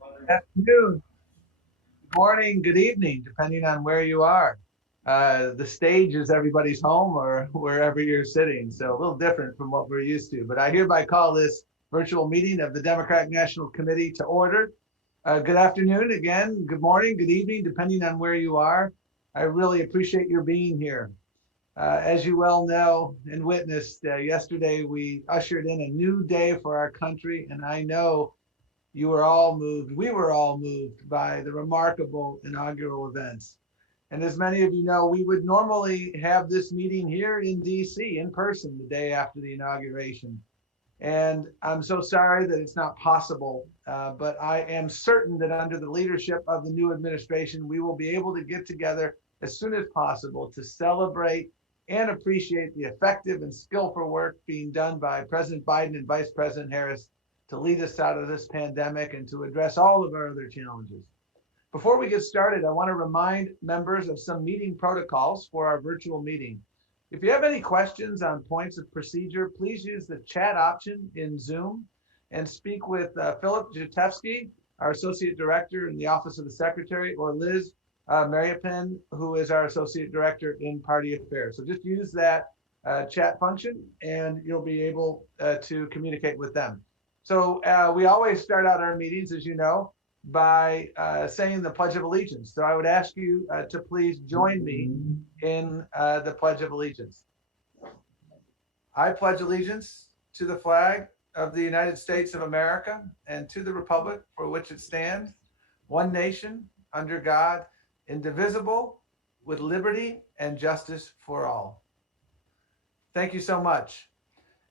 Good afternoon, good morning, good evening, depending on where you are. The stage is everybody's home or wherever you're sitting, so a little different from what we're used to. But I hereby call this virtual meeting of the Democratic National Committee to order. Good afternoon again, good morning, good evening, depending on where you are. I really appreciate your being here. As you well know and witnessed, yesterday we ushered in a new day for our country, and I know you were all moved, we were all moved by the remarkable inaugural events. And as many of you know, we would normally have this meeting here in DC in person the day after the inauguration. And I'm so sorry that it's not possible, but I am certain that under the leadership of the new administration, we will be able to get together as soon as possible to celebrate and appreciate the effective and skillful work being done by President Biden and Vice President Harris to lead us out of this pandemic and to address all of our other challenges. Before we get started, I want to remind members of some meeting protocols for our virtual meeting. If you have any questions on points of procedure, please use the chat option in Zoom and speak with Philip Jutevsky, our Associate Director in the Office of the Secretary, or Liz Mariapin, who is our Associate Director in Party Affairs. So just use that chat function and you'll be able to communicate with them. So we always start out our meetings, as you know, by saying the Pledge of Allegiance. So I would ask you to please join me in the Pledge of Allegiance. I pledge allegiance to the flag of the United States of America and to the republic for which it stands, one nation, under God, indivisible, with liberty and justice for all. Thank you so much.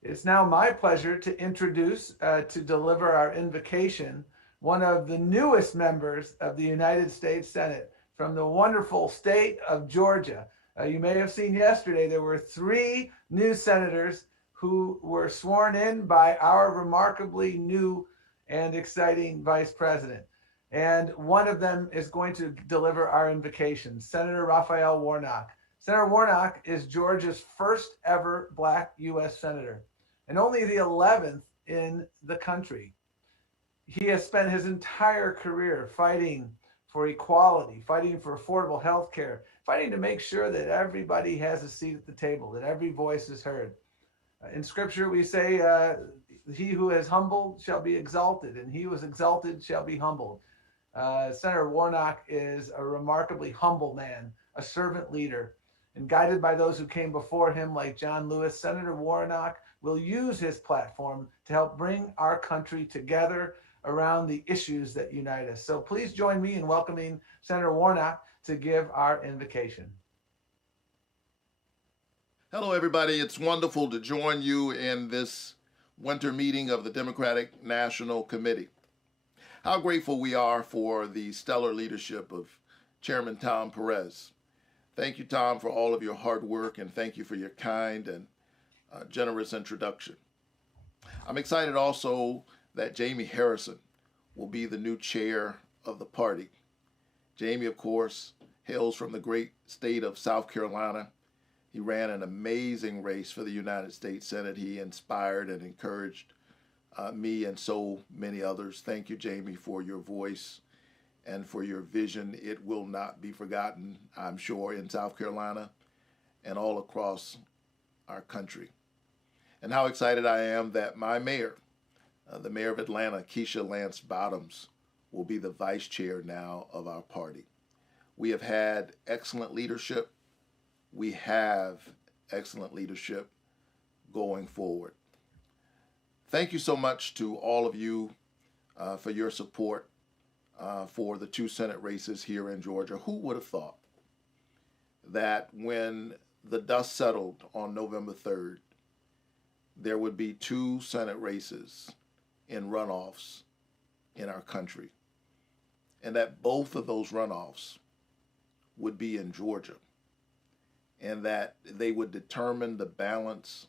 It's now my pleasure to introduce, to deliver our invocation, one of the newest members of the United States Senate from the wonderful state of Georgia. You may have seen yesterday there were 3 new senators who were sworn in by our remarkably new and exciting vice president. And one of them is going to deliver our invocation, Senator Raphael Warnock. Senator Warnock is Georgia's first ever Black U.S. Senator and only the 11th in the country. He has spent his entire career fighting for equality, fighting for affordable health care, fighting to make sure that everybody has a seat at the table, that every voice is heard. In scripture, we say, he who is humbled shall be exalted, and he who is exalted shall be humbled. Senator Warnock is a remarkably humble man, a servant leader, and guided by those who came before him, like John Lewis. Senator Warnock will use his platform to help bring our country together around the issues that unite us. So please join me in welcoming Senator Warnock to give our invocation. Hello, everybody. It's wonderful to join you in this winter meeting of the Democratic National Committee. How grateful we are for the stellar leadership of Chairman Tom Perez. Thank you, Tom, for all of your hard work, and thank you for your kind and generous introduction. I'm excited also that Jamie Harrison will be the new chair of the party. Jamie, of course, hails from the great state of South Carolina. He ran an amazing race for the United States Senate. He inspired and encouraged me and so many others. Thank you, Jamie, for your voice and for your vision. It will not be forgotten, I'm sure, in South Carolina and all across our country. And how excited I am that my mayor, the mayor of Atlanta, Keisha Lance Bottoms, will be the vice chair now of our party. We have had excellent leadership. We have excellent leadership going forward. Thank you so much to all of you for your support for the 2 Senate races here in Georgia. Who would have thought that when the dust settled on November 3rd, there would be 2 Senate races in runoffs in our country, and that both of those runoffs would be in Georgia, and that they would determine the balance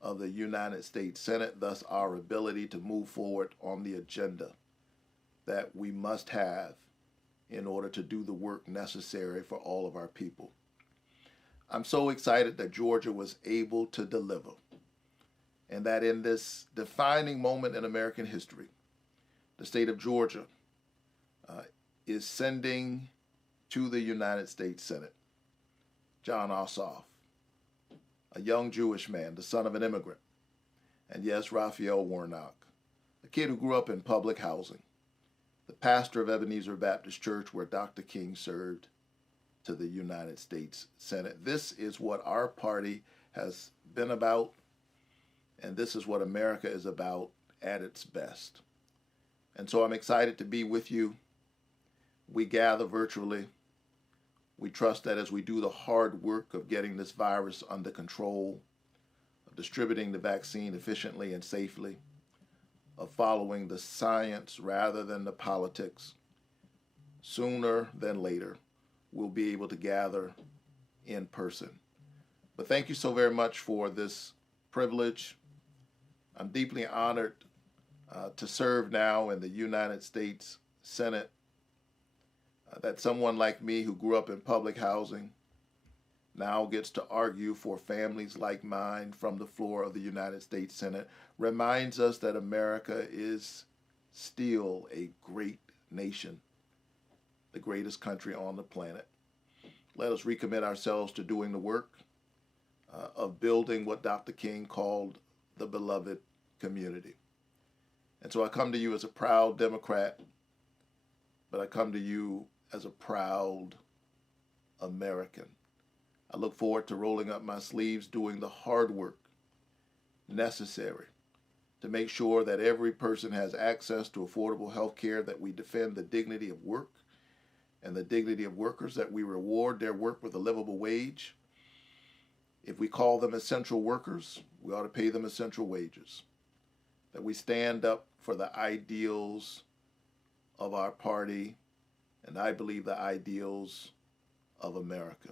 of the United States Senate, thus our ability to move forward on the agenda that we must have in order to do the work necessary for all of our people. I'm so excited that Georgia was able to deliver, and that in this defining moment in American history, the state of Georgia is sending to the United States Senate Jon Ossoff, a young Jewish man, the son of an immigrant, and yes, Raphael Warnock, a kid who grew up in public housing, the pastor of Ebenezer Baptist Church where Dr. King served, to the United States Senate. This is what our party has been about, and this is what America is about at its best. And so I'm excited to be with you. We gather virtually. We trust that as we do the hard work of getting this virus under control, of distributing the vaccine efficiently and safely, of following the science rather than the politics, sooner than later, we'll be able to gather in person. But thank you so very much for this privilege. I'm deeply honored to serve now in the United States Senate, that someone like me who grew up in public housing now gets to argue for families like mine from the floor of the United States Senate reminds us that America is still a great nation, the greatest country on the planet. Let us recommit ourselves to doing the work of building what Dr. King called the beloved community. And so I come to you as a proud Democrat, but I come to you as a proud American. I look forward to rolling up my sleeves, doing the hard work necessary to make sure that every person has access to affordable health care, that we defend the dignity of work and the dignity of workers, that we reward their work with a livable wage. If we call them essential workers, we ought to pay them essential wages. That we stand up for the ideals of our party, and I believe the ideals of America.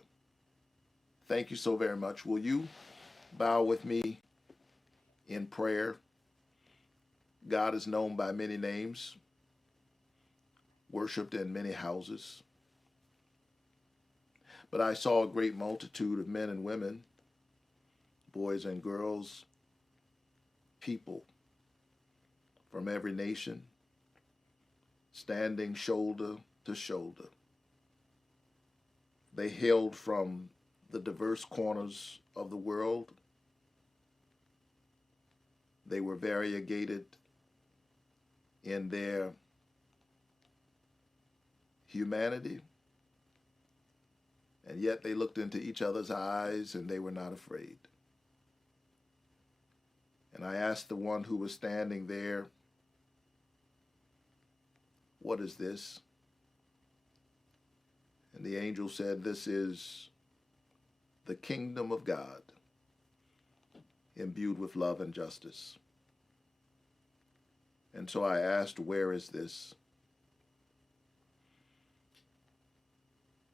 Thank you so very much. Will you bow with me in prayer? God is known by many names, worshiped in many houses. But I saw a great multitude of men and women, boys and girls, people from every nation, standing shoulder to shoulder. They hailed from the diverse corners of the world. They were variegated in their humanity, and yet they looked into each other's eyes and they were not afraid. And I asked the one who was standing there, "What is this?" And the angel said, "This is the kingdom of God, imbued with love and justice." And so I asked, "Where is this?"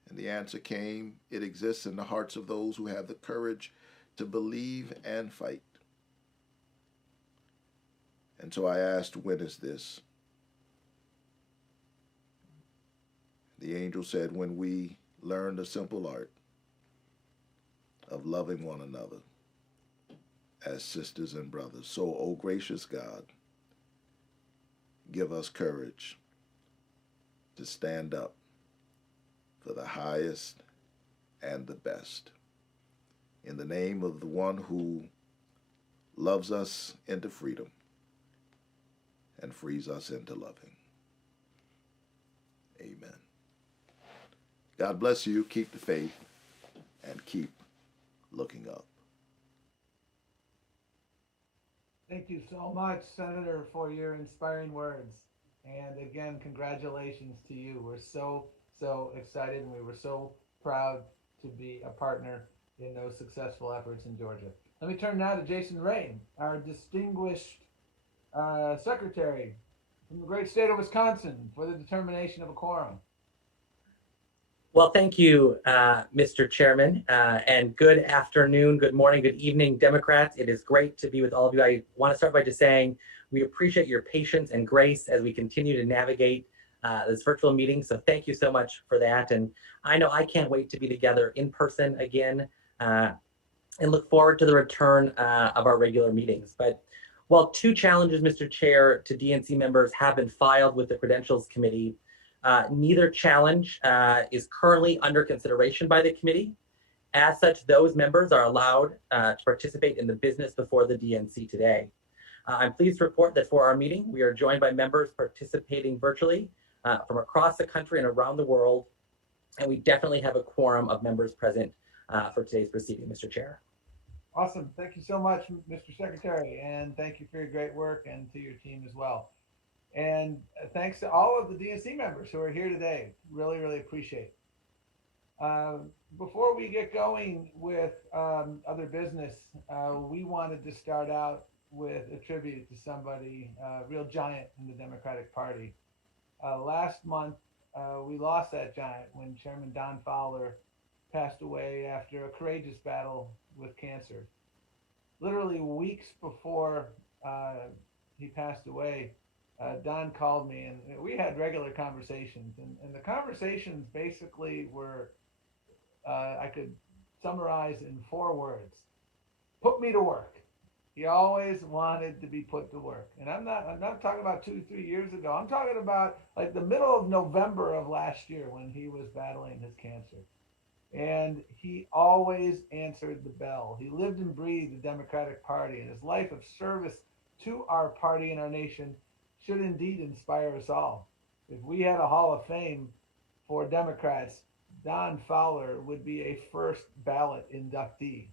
And the answer came, "It exists in the hearts of those who have the courage to believe and fight." And so I asked, "When is this?" The angel said, "When we learn the simple art of loving one another as sisters and brothers. So, O gracious God, give us courage to stand up for the highest and the best. In the name of the one who loves us into freedom and frees us into loving. Amen. God bless you. Keep the faith and keep looking up. Thank you so much, Senator, for your inspiring words. And again, congratulations to you. We're so excited, and we were so proud to be a partner in those successful efforts in Georgia. Let me turn now to Jason Ray, our distinguished secretary from the great state of Wisconsin, for the determination of a quorum. Well, thank you, Mr. Chairman, and good afternoon, good morning, good evening, Democrats. It is great to be with all of you. I want to start by just saying we appreciate your patience and grace as we continue to navigate this virtual meeting. So thank you so much for that. And I know I can't wait to be together in person again and look forward to the return of our regular meetings. But while two challenges, Mr. Chair, to DNC members have been filed with the Credentials Committee, Neither challenge is currently under consideration by the committee. As such, those members are allowed to participate in the business before the DNC today. I'm pleased to report that for our meeting, we are joined by members participating virtually from across the country and around the world, and we definitely have a quorum of members present for today's proceeding, Mr. Chair. Awesome. Thank you so much, Mr. Secretary, and thank you for your great work and to your team as well. And thanks to all of the DNC members who are here today. Really, really appreciate it. Before we get going with other business, we wanted to start out with a tribute to somebody, a real giant in the Democratic Party. Last month, we lost that giant when Chairman Don Fowler passed away after a courageous battle with cancer. Literally weeks before he passed away, Don called me and we had regular conversations. And the conversations basically were, I could summarize in 4 words: put me to work. He always wanted to be put to work. And I'm not talking about 2-3 years ago. I'm talking about like the middle of November of last year when he was battling his cancer. And he always answered the bell. He lived and breathed the Democratic Party, and his life of service to our party and our nation should indeed inspire us all. If we had a Hall of Fame for Democrats, Don Fowler would be a first ballot inductee.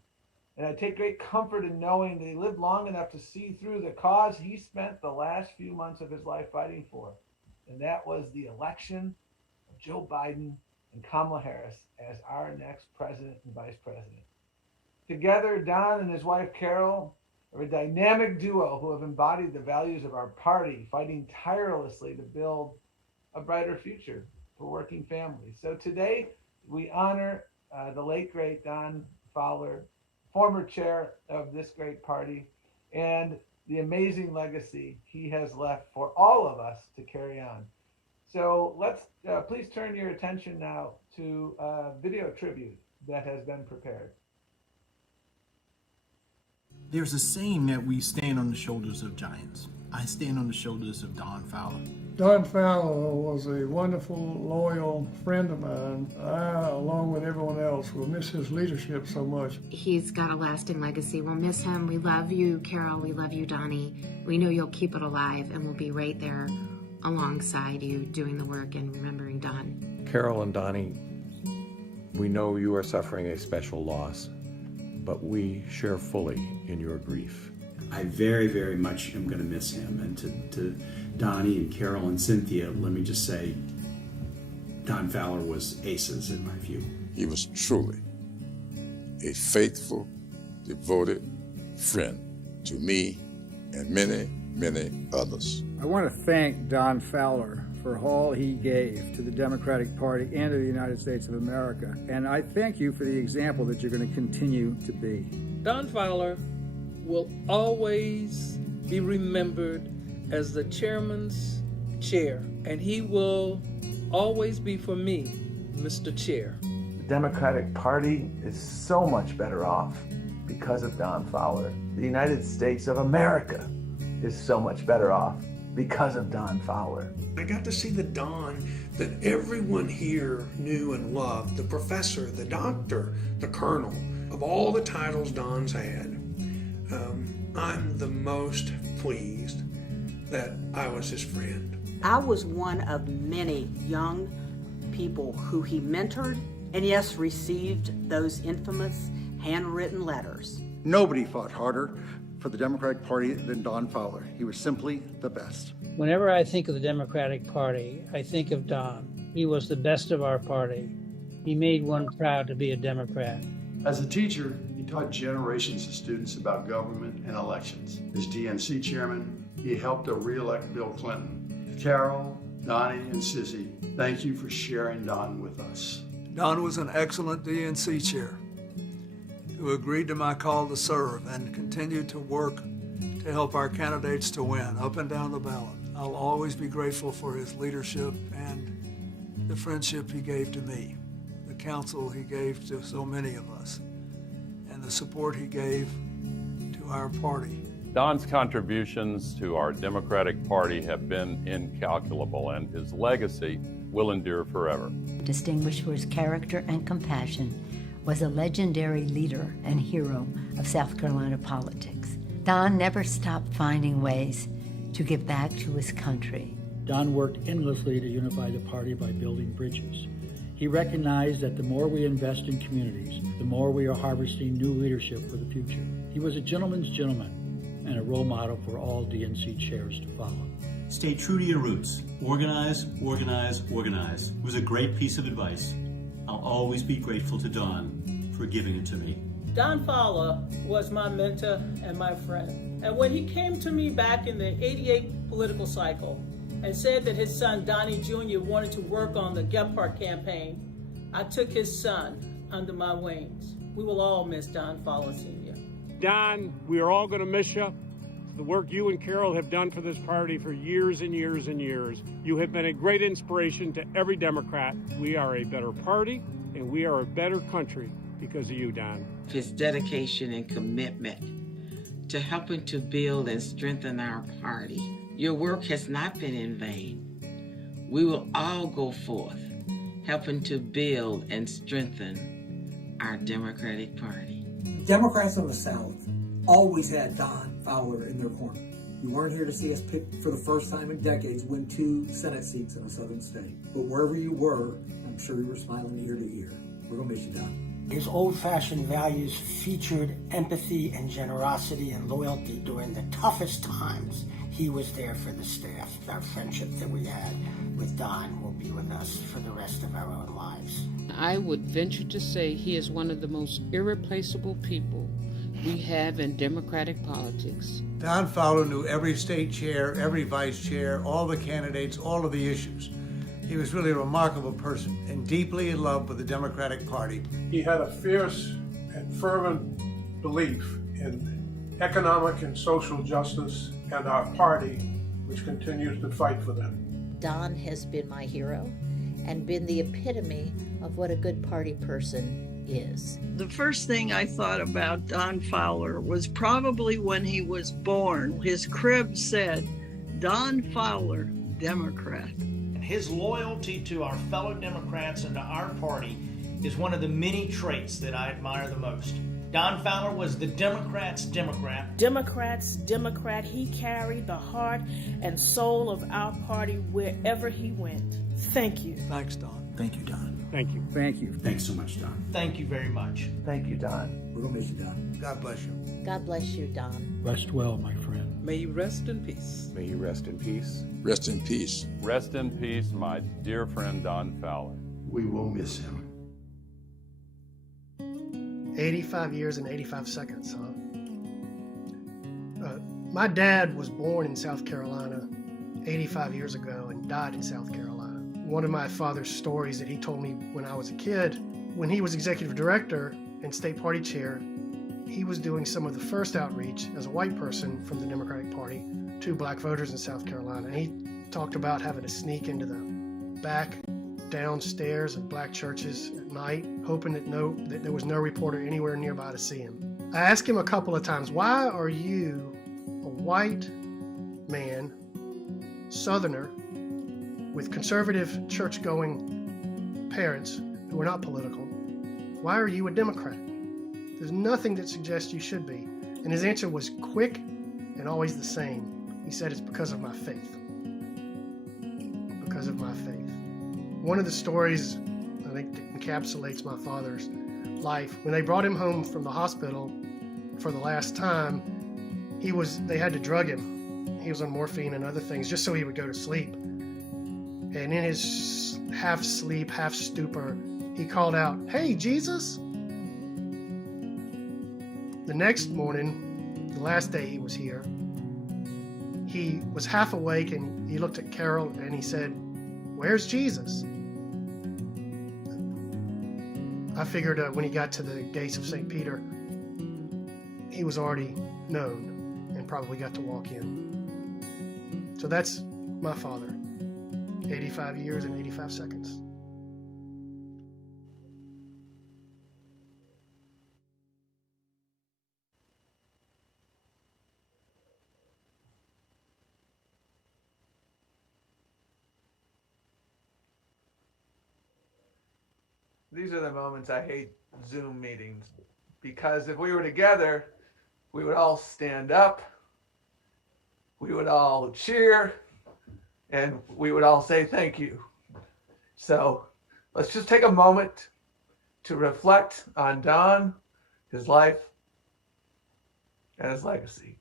And I take great comfort in knowing that he lived long enough to see through the cause he spent the last few months of his life fighting for. And that was the election of Joe Biden and Kamala Harris as our next president and vice president. Together, Don and his wife Carol are a dynamic duo who have embodied the values of our party, fighting tirelessly to build a brighter future for working families. So today, we honor the late, great Don Fowler, former chair of this great party, and the amazing legacy he has left for all of us to carry on. So let's please turn your attention now to a video tribute that has been prepared. There's a saying that we stand on the shoulders of giants. I stand on the shoulders of Don Fowler. Don Fowler was a wonderful, loyal friend of mine. I, along with everyone else, will miss his leadership so much. He's got a lasting legacy. We'll miss him. We love you, Carol. We love you, Donnie. We know you'll keep it alive, and we'll be right there alongside you doing the work and remembering Don. Carol and Donnie, we know you are suffering a special loss, but we share fully in your grief. I very, very much am going to miss him. And to Donnie and Carol and Cynthia, let me just say, Don Fowler was aces in my view. He was truly a faithful, devoted friend to me and many, many others. I want to thank Don Fowler for all he gave to the Democratic Party and to the United States of America. And I thank you for the example that you're going to continue to be. Don Fowler will always be remembered as the chairman's chair, and he will always be, for me, Mr. Chair. The Democratic Party is so much better off because of Don Fowler. The United States of America is so much better off because of Don Fowler. I got to see the Don that everyone here knew and loved, the professor, the doctor, the colonel. Of all the titles Don's had, I'm the most pleased that I was his friend. I was one of many young people who he mentored and, yes, received those infamous handwritten letters. Nobody fought harder for the Democratic Party than Don Fowler. He was simply the best. Whenever I think of the Democratic Party, I think of Don. He was the best of our party. He made one proud to be a Democrat. As a teacher, he taught generations of students about government and elections. As DNC chairman, he helped to re-elect Bill Clinton. Carol, Donnie, and Sissy, thank you for sharing Don with us. Don was an excellent DNC chair who agreed to my call to serve and continued to work to help our candidates to win up and down the ballot. I'll always be grateful for his leadership and the friendship he gave to me, the counsel he gave to so many of us, and the support he gave to our party. Don's contributions to our Democratic Party have been incalculable, and his legacy will endure forever. Distinguished for his character and compassion, was a legendary leader and hero of South Carolina politics. Don never stopped finding ways to give back to his country. Don worked endlessly to unify the party by building bridges. He recognized that the more we invest in communities, the more we are harvesting new leadership for the future. He was a gentleman's gentleman and a role model for all DNC chairs to follow. Stay true to your roots. Organize, organize, organize. It was a great piece of advice. I'll always be grateful to Don for giving it to me. Don Fowler was my mentor and my friend. And when he came to me back in the '88 political cycle and said that his son Donnie Jr. wanted to work on the Gephardt campaign, I took his son under my wings. We will all miss Don Fowler Sr. Don, we are all going to miss you. The work you and Carol have done for this party for years and years and years. You have been a great inspiration to every Democrat. We are a better party, and we are a better country because of you, Don. His dedication and commitment to helping to build and strengthen our party. Your work has not been in vain. We will all go forth, helping to build and strengthen our Democratic Party. Democrats of the South always had Don Fowler in their corner. You weren't here to see us pick, for the first time in decades, win 2 Senate seats in a southern state. But wherever you were, I'm sure you were smiling ear to ear. We're going to miss you, Don. His old-fashioned values featured empathy and generosity and loyalty during the toughest times. He was there for the staff. Our friendship that we had with Don will be with us for the rest of our own lives. I would venture to say he is one of the most irreplaceable people we have in Democratic politics. Don Fowler knew every state chair, every vice chair, all the candidates, all of the issues. He was really a remarkable person and deeply in love with the Democratic Party. He had a fierce and fervent belief in economic and social justice and our party, which continues to fight for them. Don has been my hero and been the epitome of what a good party person is. The first thing I thought about Don Fowler was probably when he was born. His crib said, Don Fowler, Democrat. His loyalty to our fellow Democrats and to our party is one of the many traits that I admire the most. Don Fowler was the Democrats' Democrat. Democrats' Democrat. He carried the heart and soul of our party wherever he went. Thank you. Thanks, Don. Thank you, Don. Thank you. Thank you. Thanks so much, Don. Thank you very much. Thank you, Don. We're going to miss you, Don. God bless you. God bless you, Don. Rest well, my friend. May you rest in peace. May you rest in peace. Rest in peace. Rest in peace, my dear friend Don Fowler. We will miss him. 85 years and 85 seconds, huh? My dad was born in South Carolina 85 years ago and died in South Carolina. One of my father's stories that he told me when I was a kid, when he was executive director and state party chair, he was doing some of the first outreach as a white person from the Democratic Party to black voters in South Carolina. And he talked about having to sneak into the back downstairs at black churches at night, hoping that there was no reporter anywhere nearby to see him. I asked him a couple of times, why are you, a white man, Southerner, with conservative church-going parents who are not political, why are you a Democrat? There's nothing that suggests you should be. And his answer was quick and always the same. He said, it's because of my faith. Because of my faith. One of the stories, I think, that encapsulates my father's life, when they brought him home from the hospital for the last time, they had to drug him. He was on morphine and other things just so he would go to sleep. And in his half sleep, half stupor, he called out, "Hey, Jesus!" The next morning, the last day he was here, he was half awake and he looked at Carol and he said, "Where's Jesus?" I figured when he got to the gates of St. Peter, he was already known and probably got to walk in. So that's my father, 85 years and 85 seconds. these are the moments I hate Zoom meetings, because if we were together, we would all stand up, we would all cheer, and we would all say thank you. So let's just take a moment to reflect on Don, his life, and his legacy.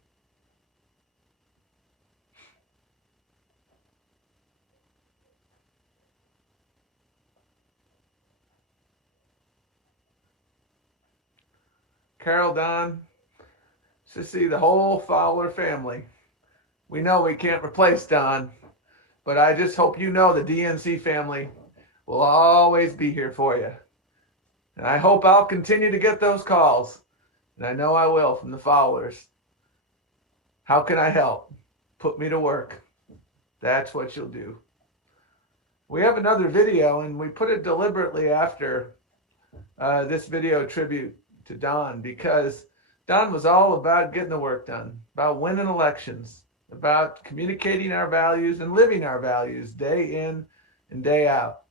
Carol, Don, Sissy, the whole Fowler family. We know we can't replace Don, but I just hope you know the DNC family will always be here for you. And I hope I'll continue to get those calls, and I know I will, from the Fowlers. How can I help? Put me to work. That's what you'll do. We have another video, and we put it deliberately after this video tribute to Don, because Don was all about getting the work done, about winning elections, about communicating our values and living our values day in and day out.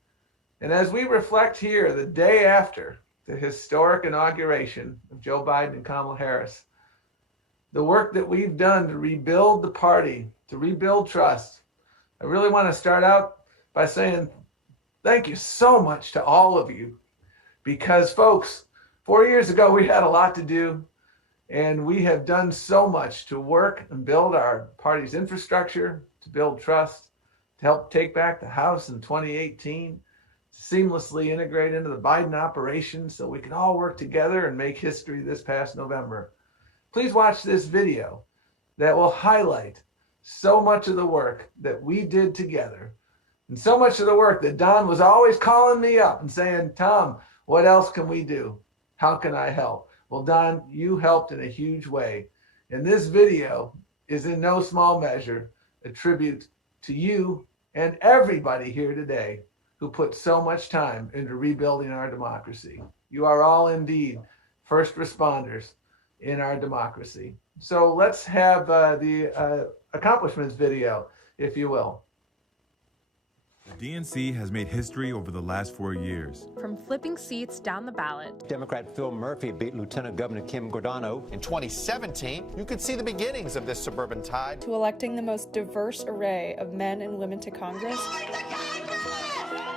And as we reflect here, the day after the historic inauguration of Joe Biden and Kamala Harris, the work that we've done to rebuild the party, to rebuild trust, I really want to start out by saying thank you so much to all of you, because folks, 4 years ago, we had a lot to do, and we have done so much to work and build our party's infrastructure, to build trust, to help take back the House in 2018, to seamlessly integrate into the Biden operation so we can all work together and make history this past November. Please watch this video that will highlight so much of the work that we did together, and so much of the work that Don was always calling me up and saying, Tom, what else can we do? How can I help? Well, Don, you helped in a huge way. And this video is in no small measure a tribute to you and everybody here today who put so much time into rebuilding our democracy. You are all indeed first responders in our democracy. So let's have the accomplishments video, if you will. The DNC has made history over the last 4 years. From flipping seats down the ballot. Democrat Phil Murphy beat Lieutenant Governor Kim Guadagno. In 2017, you could see the beginnings of this suburban tide. To electing the most diverse array of men and women to Congress.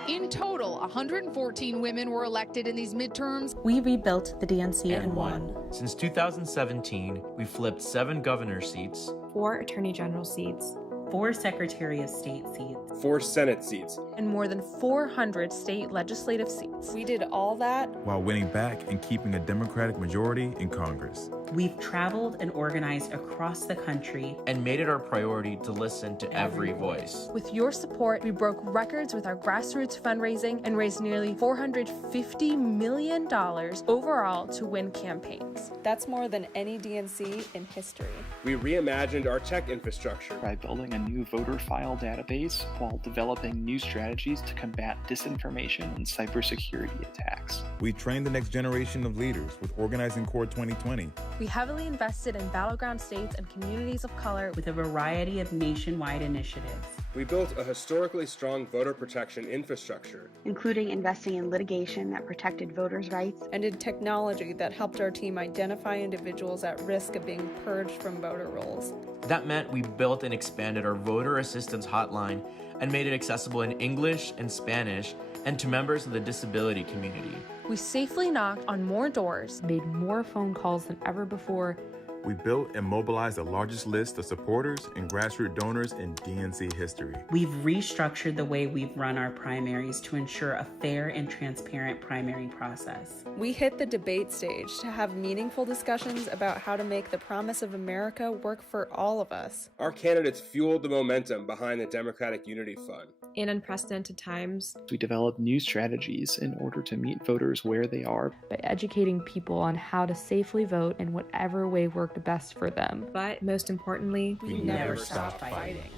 In total, 114 women were elected in these midterms. We rebuilt the DNC and won. Since 2017, we flipped 7 governor seats, 4 attorney general seats, 4 Secretary of State seats, 4 Senate seats, and more than 400 state legislative seats. We did all that while winning back and keeping a Democratic majority in Congress. We've traveled and organized across the country and made it our priority to listen to every voice. With your support, we broke records with our grassroots fundraising and raised nearly $450 million overall to win campaigns. That's more than any DNC in history. We reimagined our tech infrastructure by building a new voter file database while developing new strategies to combat disinformation and cybersecurity attacks. We trained the next generation of leaders with Organizing Core 2020. We heavily invested in battleground states and communities of color with a variety of nationwide initiatives. We built a historically strong voter protection infrastructure, including investing in litigation that protected voters' rights and in technology that helped our team identify individuals at risk of being purged from voter rolls. That meant we built and expanded our voter assistance hotline and made it accessible in English and Spanish and to members of the disability community. We safely knocked on more doors, made more phone calls than ever before. We built and mobilized the largest list of supporters and grassroots donors in DNC history. We've restructured the way we've run our primaries to ensure a fair and transparent primary process. We hit the debate stage to have meaningful discussions about how to make the promise of America work for all of us. Our candidates fueled the momentum behind the Democratic Unity Fund. In unprecedented times, we developed new strategies in order to meet voters where they are. By educating people on how to safely vote in whatever way works best for them. But most importantly, we never stopped fighting.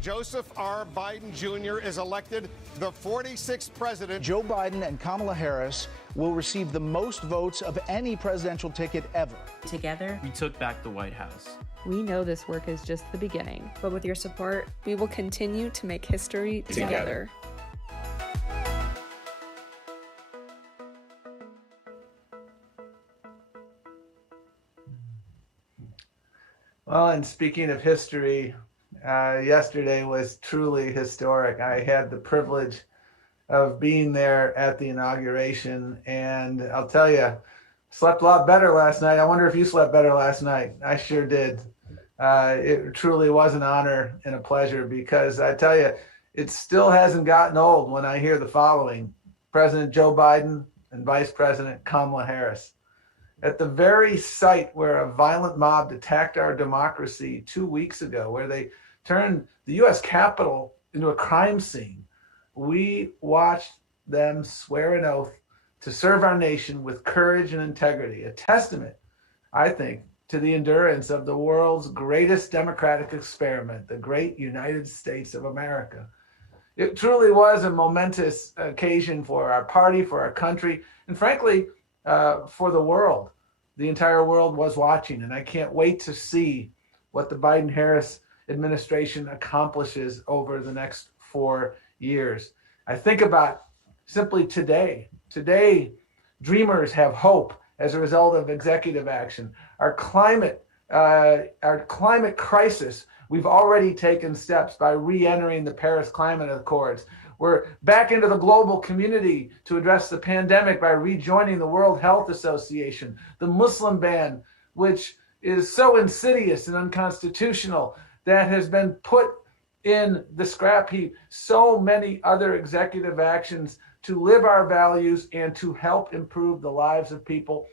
Joseph R. Biden Jr. is elected the 46th president. Joe Biden and Kamala Harris will receive the most votes of any presidential ticket ever. Together, we took back the White House. We know this work is just the beginning, but with your support, we will continue to make history together. Well, and speaking of history, yesterday was truly historic. I had the privilege of being there at the inauguration, and I'll tell you, slept a lot better last night. I wonder if you slept better last night. I sure did. It truly was an honor and a pleasure, because I tell you, it still hasn't gotten old when I hear the following: President Joe Biden and Vice President Kamala Harris. At the very site where a violent mob attacked our democracy 2 weeks ago, where they turned the U.S. Capitol into a crime scene, we watched them swear an oath to serve our nation with courage and integrity, a testament, I think, to the endurance of the world's greatest democratic experiment, the great United States of America. It truly was a momentous occasion for our party, for our country, and frankly, for the world. The entire world was watching, and I can't wait to see what the Biden-Harris administration accomplishes over the next 4 years. I think about simply today. Today, dreamers have hope as a result of executive action. Our climate crisis, we've already taken steps by re-entering the Paris Climate Accords. We're back into the global community to address the pandemic by rejoining the World Health Association. The Muslim ban, which is so insidious and unconstitutional, that has been put in the scrap heap. So many other executive actions to live our values and to help improve the lives of people.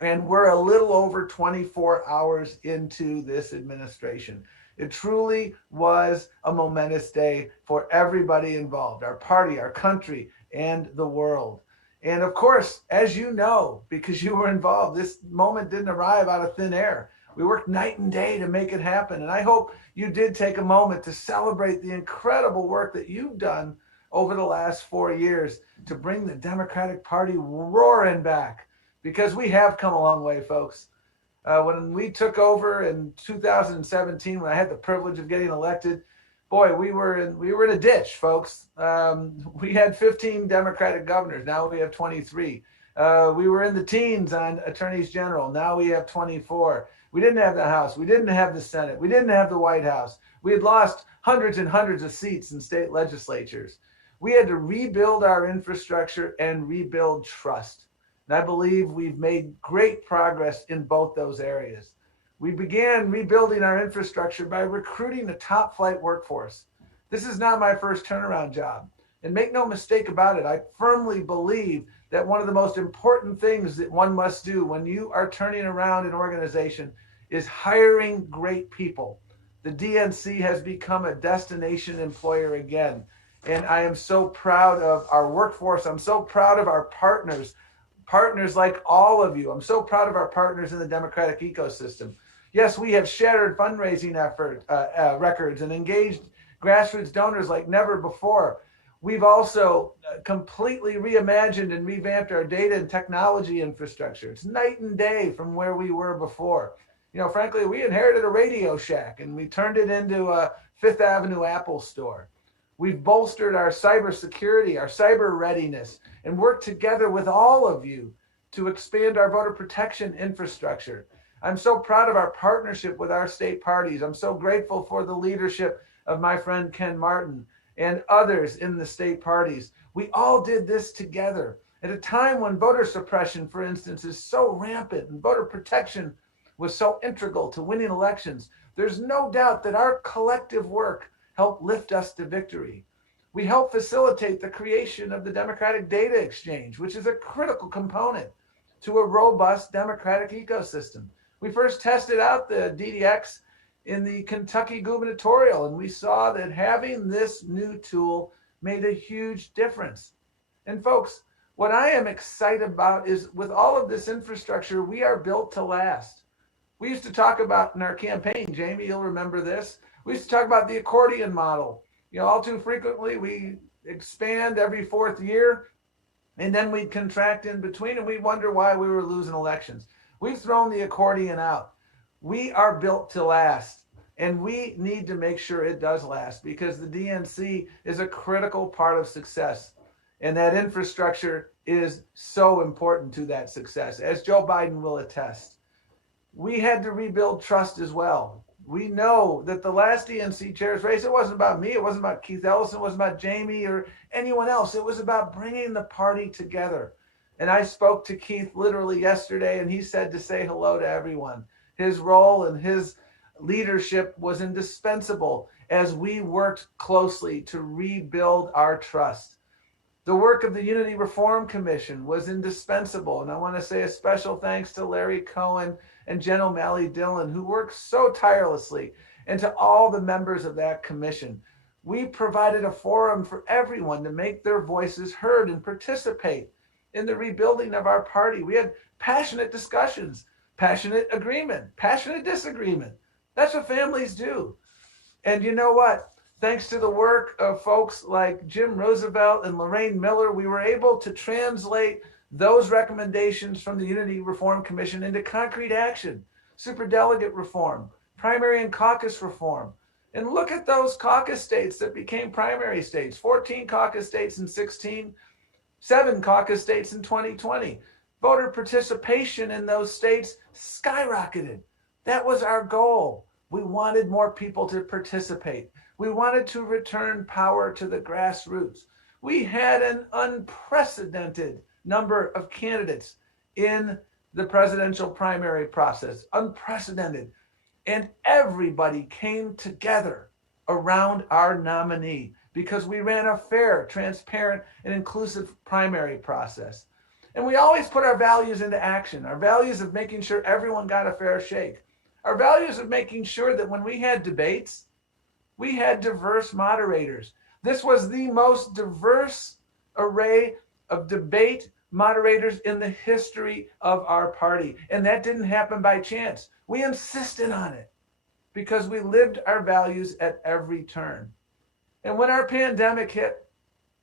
And we're a little over 24 hours into this administration. It truly was a momentous day for everybody involved, our party, our country, and the world. And of course, as you know, because you were involved, this moment didn't arrive out of thin air. We worked night and day to make it happen. And I hope you did take a moment to celebrate the incredible work that you've done over the last 4 years to bring the Democratic Party roaring back, because we have come a long way, folks. When we took over in 2017, when I had the privilege of getting elected, boy, we were in a ditch, folks. We had 15 Democratic governors. Now we have 23. We were in the teens on attorneys general. Now we have 24. We didn't have the House. We didn't have the Senate. We didn't have the White House. We had lost hundreds and hundreds of seats in state legislatures. We had to rebuild our infrastructure and rebuild trust. And I believe we've made great progress in both those areas. We began rebuilding our infrastructure by recruiting a top flight workforce. This is not my first turnaround job. And make no mistake about it, I firmly believe that one of the most important things that one must do when you are turning around an organization is hiring great people. The DNC has become a destination employer again. And I am so proud of our workforce. I'm so proud of our partners like all of you. I'm so proud of our partners in the democratic ecosystem. Yes, we have shattered fundraising records and engaged grassroots donors like never before. We've also completely reimagined and revamped our data and technology infrastructure. It's night and day from where we were before. You know, frankly, we inherited a Radio Shack and we turned it into a Fifth Avenue Apple store. We've bolstered our cybersecurity, our cyber readiness, and worked together with all of you to expand our voter protection infrastructure. I'm so proud of our partnership with our state parties. I'm so grateful for the leadership of my friend Ken Martin and others in the state parties. We all did this together at a time when voter suppression, for instance, is so rampant and voter protection was so integral to winning elections. There's no doubt that our collective work helped lift us to victory. We helped facilitate the creation of the Democratic Data Exchange, which is a critical component to a robust democratic ecosystem. We first tested out the DDX in the Kentucky gubernatorial, and we saw that having this new tool made a huge difference. And folks, what I am excited about is with all of this infrastructure, we are built to last. We used to talk about in our campaign, Jamie, you'll remember this, we used to talk about the accordion model. You know, all too frequently we expand every 4th year and then we contract in between and we wonder why we were losing elections. We've thrown the accordion out. We are built to last and we need to make sure it does last because the DNC is a critical part of success and that infrastructure is so important to that success, as Joe Biden will attest. we had to rebuild trust as well. We know that the last DNC chair's race, it wasn't about me, it wasn't about Keith Ellison, it wasn't about Jamie or anyone else. It was about bringing the party together. And I spoke to Keith literally yesterday, and he said to say hello to everyone. His role and his leadership was indispensable as we worked closely to rebuild our trust. The work of the Unity Reform Commission was indispensable, and I want to say a special thanks to Larry Cohen and Jen O'Malley Dillon, who worked so tirelessly, and to all the members of that commission. We provided a forum for everyone to make their voices heard and participate in the rebuilding of our party. We had passionate discussions, passionate agreement, passionate disagreement. That's what families do. And you know what? Thanks to the work of folks like Jim Roosevelt and Lorraine Miller, we were able to translate those recommendations from the Unity Reform Commission into concrete action. Superdelegate reform, primary and caucus reform. And look at those caucus states that became primary states. 14 caucus states in 16, 7 caucus states in 2020. Voter participation in those states skyrocketed. That was our goal. We wanted more people to participate. We wanted to return power to the grassroots. We had an unprecedented number of candidates in the presidential primary process, unprecedented. And everybody came together around our nominee because we ran a fair, transparent, and inclusive primary process. And we always put our values into action, our values of making sure everyone got a fair shake, our values of making sure that when we had debates, we had diverse moderators. This was the most diverse array of debate moderators in the history of our party. And that didn't happen by chance. We insisted on it because we lived our values at every turn. And when our pandemic hit,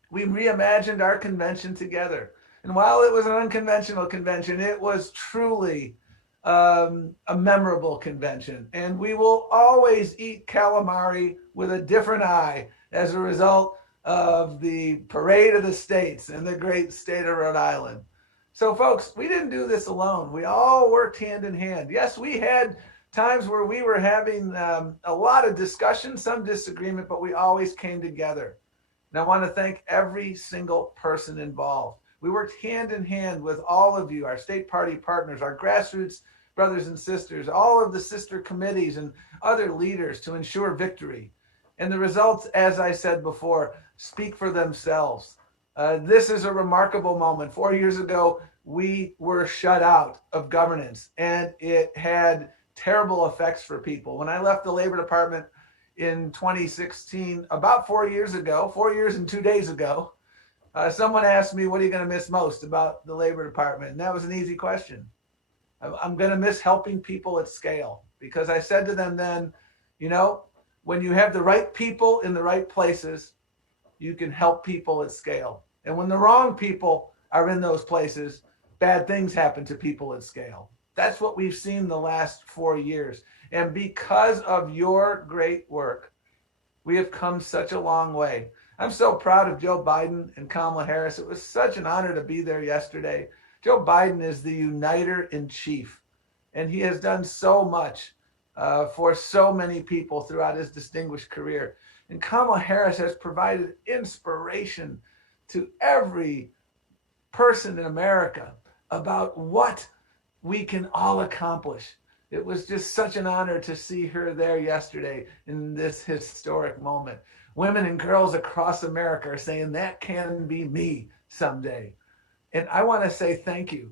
we reimagined our convention together. And while it was an unconventional convention, it was truly a memorable convention. And we will always eat calamari with a different eye as a result of the Parade of the States and the great state of Rhode Island. So folks, we didn't do this alone. We all worked hand in hand. Yes, we had times where we were having a lot of discussion, some disagreement, but we always came together. And I want to thank every single person involved. We worked hand in hand with all of you, our state party partners, our grassroots brothers and sisters, all of the sister committees and other leaders to ensure victory. And the results, as I said before, speak for themselves. This is a remarkable moment. 4 years ago, we were shut out of governance, and it had terrible effects for people. When I left the Labor Department in 2016, about 4 years ago, 4 years and 2 days ago, someone asked me, what are you going to miss most about the Labor Department? And that was an easy question. I'm going to miss helping people at scale, because I said to them then, you know, when you have the right people in the right places, you can help people at scale. And when the wrong people are in those places, bad things happen to people at scale. That's what we've seen the last 4 years. And because of your great work, we have come such a long way. I'm so proud of Joe Biden and Kamala Harris. It was such an honor to be there yesterday. Joe Biden is the uniter in chief, and he has done so much for so many people throughout his distinguished career. And Kamala Harris has provided inspiration to every person in America about what we can all accomplish. It was just such an honor to see her there yesterday in this historic moment. Women and girls across America are saying that can be me someday. And I want to say thank you.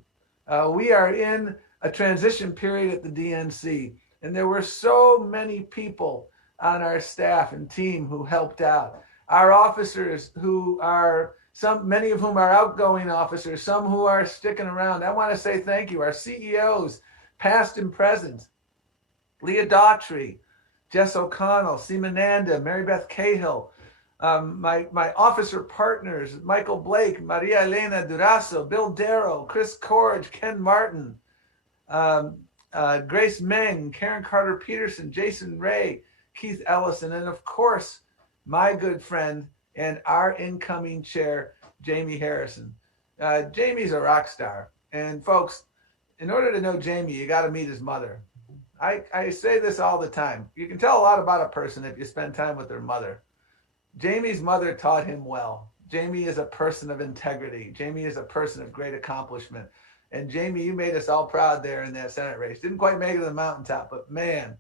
We are in a transition period at the DNC, and there were so many people on our staff and team who helped out. Our officers who are, many of whom are outgoing officers, some who are sticking around. I want to say thank you. Our CEOs, past and present, Leah Daughtry, Jess O'Connell, Seema Nanda, Mary Beth Cahill, my officer partners, Michael Blake, Maria Elena Durazo, Bill Darrow, Chris Corge, Ken Martin, Grace Meng, Karen Carter-Peterson, Jason Ray, Keith Ellison, and of course, my good friend and our incoming chair, Jamie Harrison. Jamie's a rock star. And folks, in order to know Jamie, you got to meet his mother. I say this all the time. You can tell a lot about a person if you spend time with their mother. Jamie's mother taught him well. Jamie is a person of integrity. Jamie is a person of great accomplishment. And Jamie, you made us all proud there in that Senate race. Didn't quite make it to the mountaintop, but man,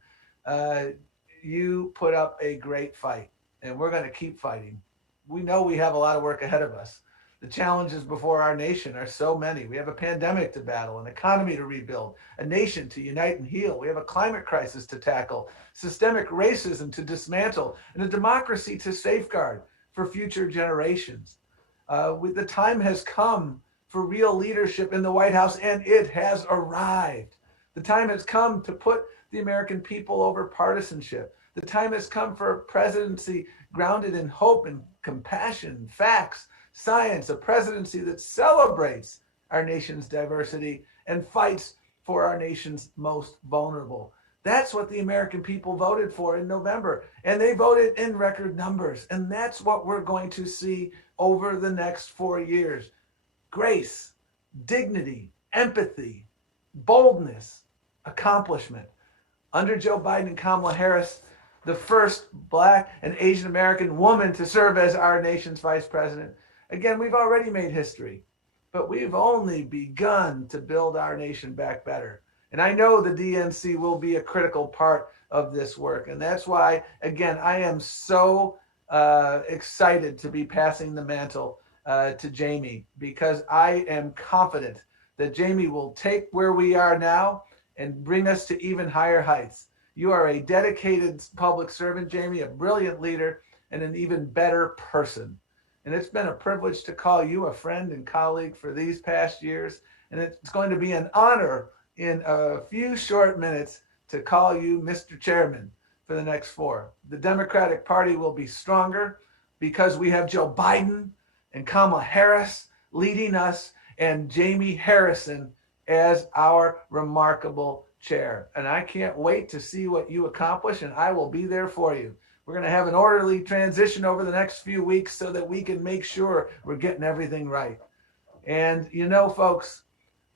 you put up a great fight, and we're going to keep fighting. We know we have a lot of work ahead of us. The challenges before our nation are so many. We have a pandemic to battle, an economy to rebuild, a nation to unite and heal. We have a climate crisis to tackle, systemic racism to dismantle, and a democracy to safeguard for future generations. The time has come for real leadership in the White House, and it has arrived. The time has come to put the American people over partisanship. The time has come for a presidency grounded in hope and compassion, facts, science, a presidency that celebrates our nation's diversity and fights for our nation's most vulnerable. That's what the American people voted for in November, and they voted in record numbers. And that's what we're going to see over the next 4 years. Grace, dignity, empathy, boldness, accomplishment. Under Joe Biden and Kamala Harris, the first Black and Asian American woman to serve as our nation's vice president. Again, we've already made history, but we've only begun to build our nation back better. And I know the DNC will be a critical part of this work. And that's why, again, I am so excited to be passing the mantle to Jamie, because I am confident that Jamie will take where we are now and bring us to even higher heights. You are a dedicated public servant, Jamie, a brilliant leader, and an even better person. And it's been a privilege to call you a friend and colleague for these past years. And it's going to be an honor in a few short minutes to call you Mr. Chairman for the next 4. The Democratic Party will be stronger because we have Joe Biden and Kamala Harris leading us and Jamie Harrison as our remarkable chair. And I can't wait to see what you accomplish, and I will be there for you. We're going to have an orderly transition over the next few weeks so that we can make sure we're getting everything right. And you know, folks,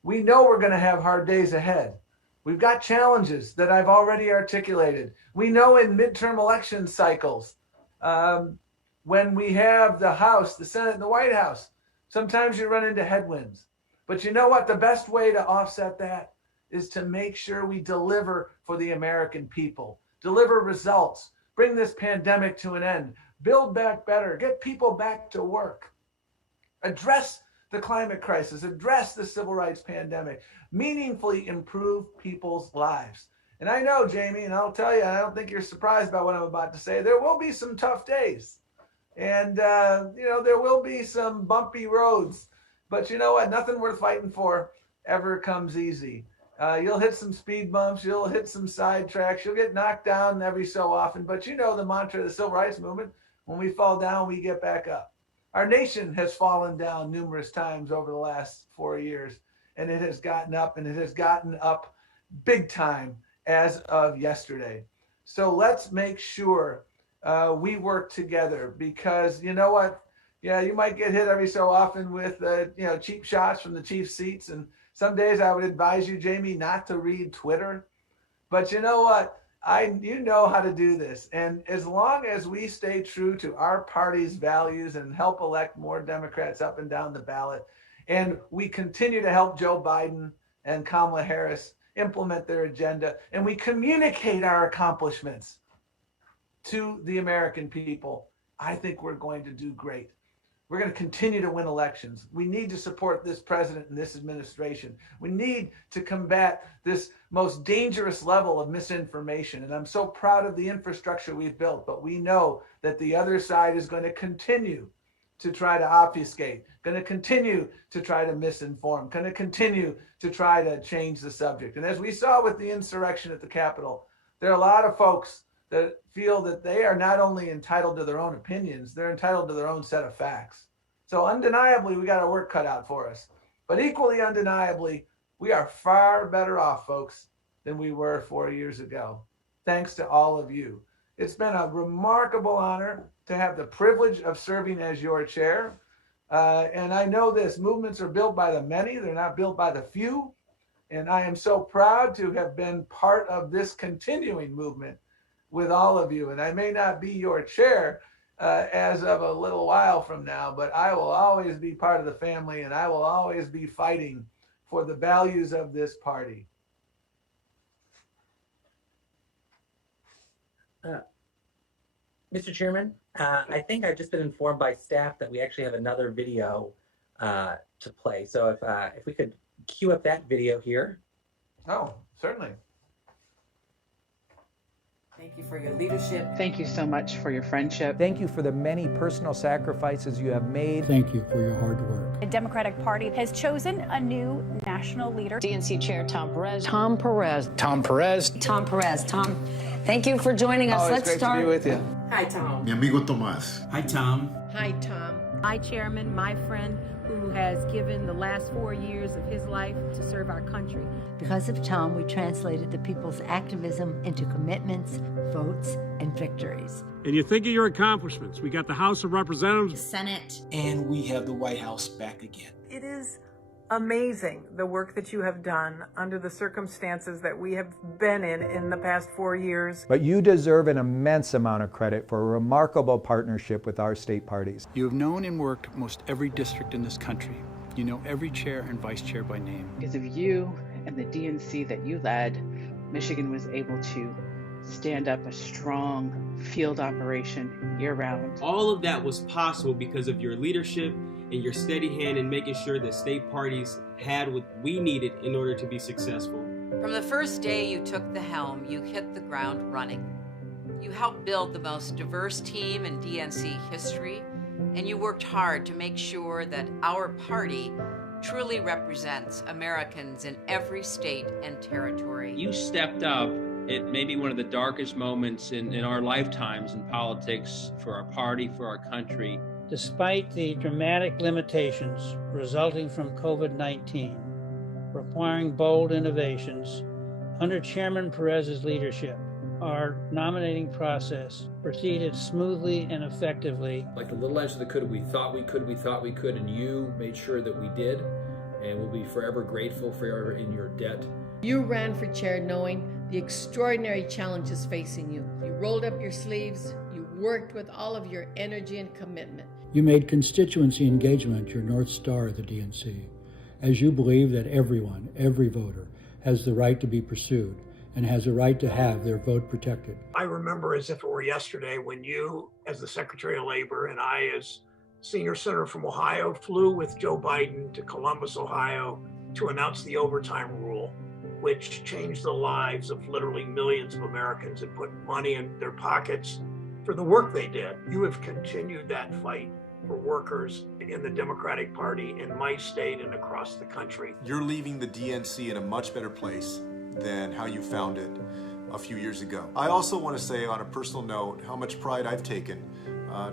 we know we're going to have hard days ahead. We've got challenges that I've already articulated. We know in midterm election cycles, when we have the House, the Senate, and the White House, sometimes you run into headwinds. But you know what? The best way to offset that is to make sure we deliver for the American people, deliver results, bring this pandemic to an end, build back better, get people back to work, address the climate crisis, address the civil rights pandemic, meaningfully improve people's lives. And I know, Jamie, and I'll tell you, I don't think you're surprised by what I'm about to say. There will be some tough days. And, there will be some bumpy roads. But you know what? Nothing worth fighting for ever comes easy. You'll hit some speed bumps. You'll hit some side tracks. You'll get knocked down every so often. But you know the mantra of the civil rights movement, when we fall down, we get back up. Our nation has fallen down numerous times over the last 4 years, and it has gotten up, and it has gotten up big time as of yesterday. So let's make sure we work together, because you know what? Yeah, you might get hit every so often with cheap shots from the cheap seats, and some days I would advise you, Jamie, not to read Twitter. But you know what? You know how to do this. And as long as we stay true to our party's values and help elect more Democrats up and down the ballot, and we continue to help Joe Biden and Kamala Harris implement their agenda, and we communicate our accomplishments to the American people, I think we're going to do great. We're going to continue to win elections. We need to support this president and this administration. We need to combat this most dangerous level of misinformation. And I'm so proud of the infrastructure we've built, but we know that the other side is going to continue to try to obfuscate, going to continue to try to misinform, going to continue to try to change the subject. And as we saw with the insurrection at the Capitol, there are a lot of folks that feel that they are not only entitled to their own opinions, they're entitled to their own set of facts. So undeniably, we got our work cut out for us. But equally undeniably, we are far better off, folks, than we were 4 years ago. Thanks to all of you. It's been a remarkable honor to have the privilege of serving as your chair. And I know this, movements are built by the many, they're not built by the few. And I am so proud to have been part of this continuing movement with all of you. And I may not be your chair as of a little while from now, but I will always be part of the family, and I will always be fighting for the values of this party. Mr. Chairman, I think I've just been informed by staff that we actually have another video to play. So if we could cue up that video here. Oh, certainly. Thank you for your leadership. Thank you so much for your friendship. Thank you for the many personal sacrifices you have made. Thank you for your hard work. The Democratic Party has chosen a new national leader. DNC Chair Tom Perez. Tom Perez. Tom Perez. Tom Perez. Tom, thank you for joining us. Let's start. To be with you. Hi, Tom. Mi amigo Tomás. Hi, Tom. Hi, Tom. My chairman, my friend, who has given the last 4 years of his life to serve our country. Because of Tom, we translated the people's activism into commitments, votes, and victories. And you think of your accomplishments. We got the House of Representatives, Senate, and we have the White House back again. It is amazing the work that you have done under the circumstances that we have been in the past 4 years. But you deserve an immense amount of credit for a remarkable partnership with our state parties. You have known and worked most every district in this country. You know every chair and vice chair by name. Because of you and the DNC that you led, Michigan was able to stand up a strong field operation year-round. All of that was possible because of your leadership and your steady hand in making sure that state parties had what we needed in order to be successful. From the first day you took the helm, you hit the ground running. You helped build the most diverse team in DNC history, and you worked hard to make sure that our party truly represents Americans in every state and territory. You stepped up at maybe one of the darkest moments in our lifetimes in politics for our party, for our country. Despite the dramatic limitations resulting from COVID-19, requiring bold innovations, under Chairman Perez's leadership, our nominating process proceeded smoothly and effectively. Like a little edge of the could, we thought we could, and you made sure that we did, and we'll be forever grateful, forever in your debt. You ran for chair knowing the extraordinary challenges facing you. You rolled up your sleeves, you worked with all of your energy and commitment. You made constituency engagement your North Star of the DNC, as you believe that everyone, every voter, has the right to be pursued and has a right to have their vote protected. I remember as if it were yesterday when you, as the Secretary of Labor, and I, as senior senator from Ohio, flew with Joe Biden to Columbus, Ohio, to announce the overtime rule, which changed the lives of literally millions of Americans and put money in their pockets for the work they did. You have continued that fight for workers in the Democratic Party in my state and across the country. You're leaving the DNC in a much better place than how you found it a few years ago. I also want to say on a personal note how much pride I've taken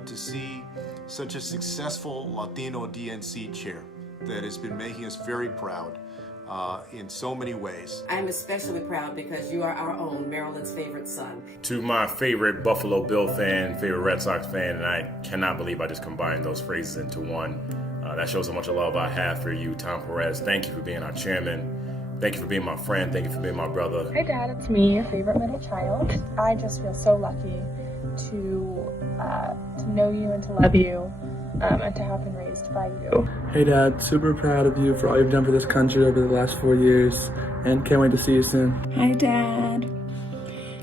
to see such a successful Latino DNC chair that has been making us very proud in so many ways. I'm especially proud because you are our own Maryland's favorite son. To my favorite Buffalo Bill fan, favorite Red Sox fan, and I cannot believe I just combined those phrases into one. That shows how much love I have for you, Tom Perez. Thank you for being our chairman. Thank you for being my friend. Thank you for being my brother. Hi, Dad. It's me, your favorite middle child. I just feel so lucky to know you and to love you. And to have been raised by you. Hey Dad, super proud of you for all you've done for this country over the last 4 years, and can't wait to see you soon. Hi Dad,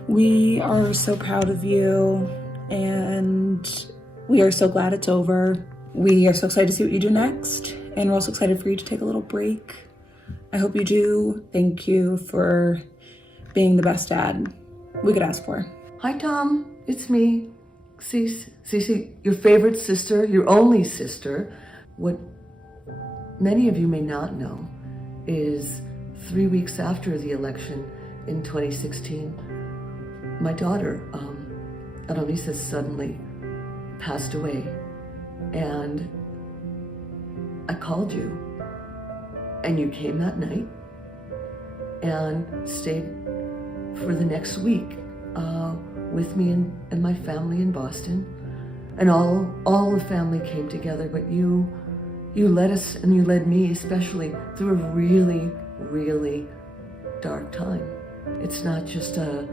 we are so proud of you, and we are so glad it's over. We are so excited to see what you do next, and we're also excited for you to take a little break. I hope you do. Thank you for being the best dad we could ask for. Hi Tom, it's me. Cece, your favorite sister, your only sister. What many of you may not know is 3 weeks after the election in 2016, my daughter, Adonisha, suddenly passed away. And I called you, and you came that night and stayed for the next week with me and my family in Boston, and all the family came together. But you led us, and you led me especially, through a really, really dark time. It's not just the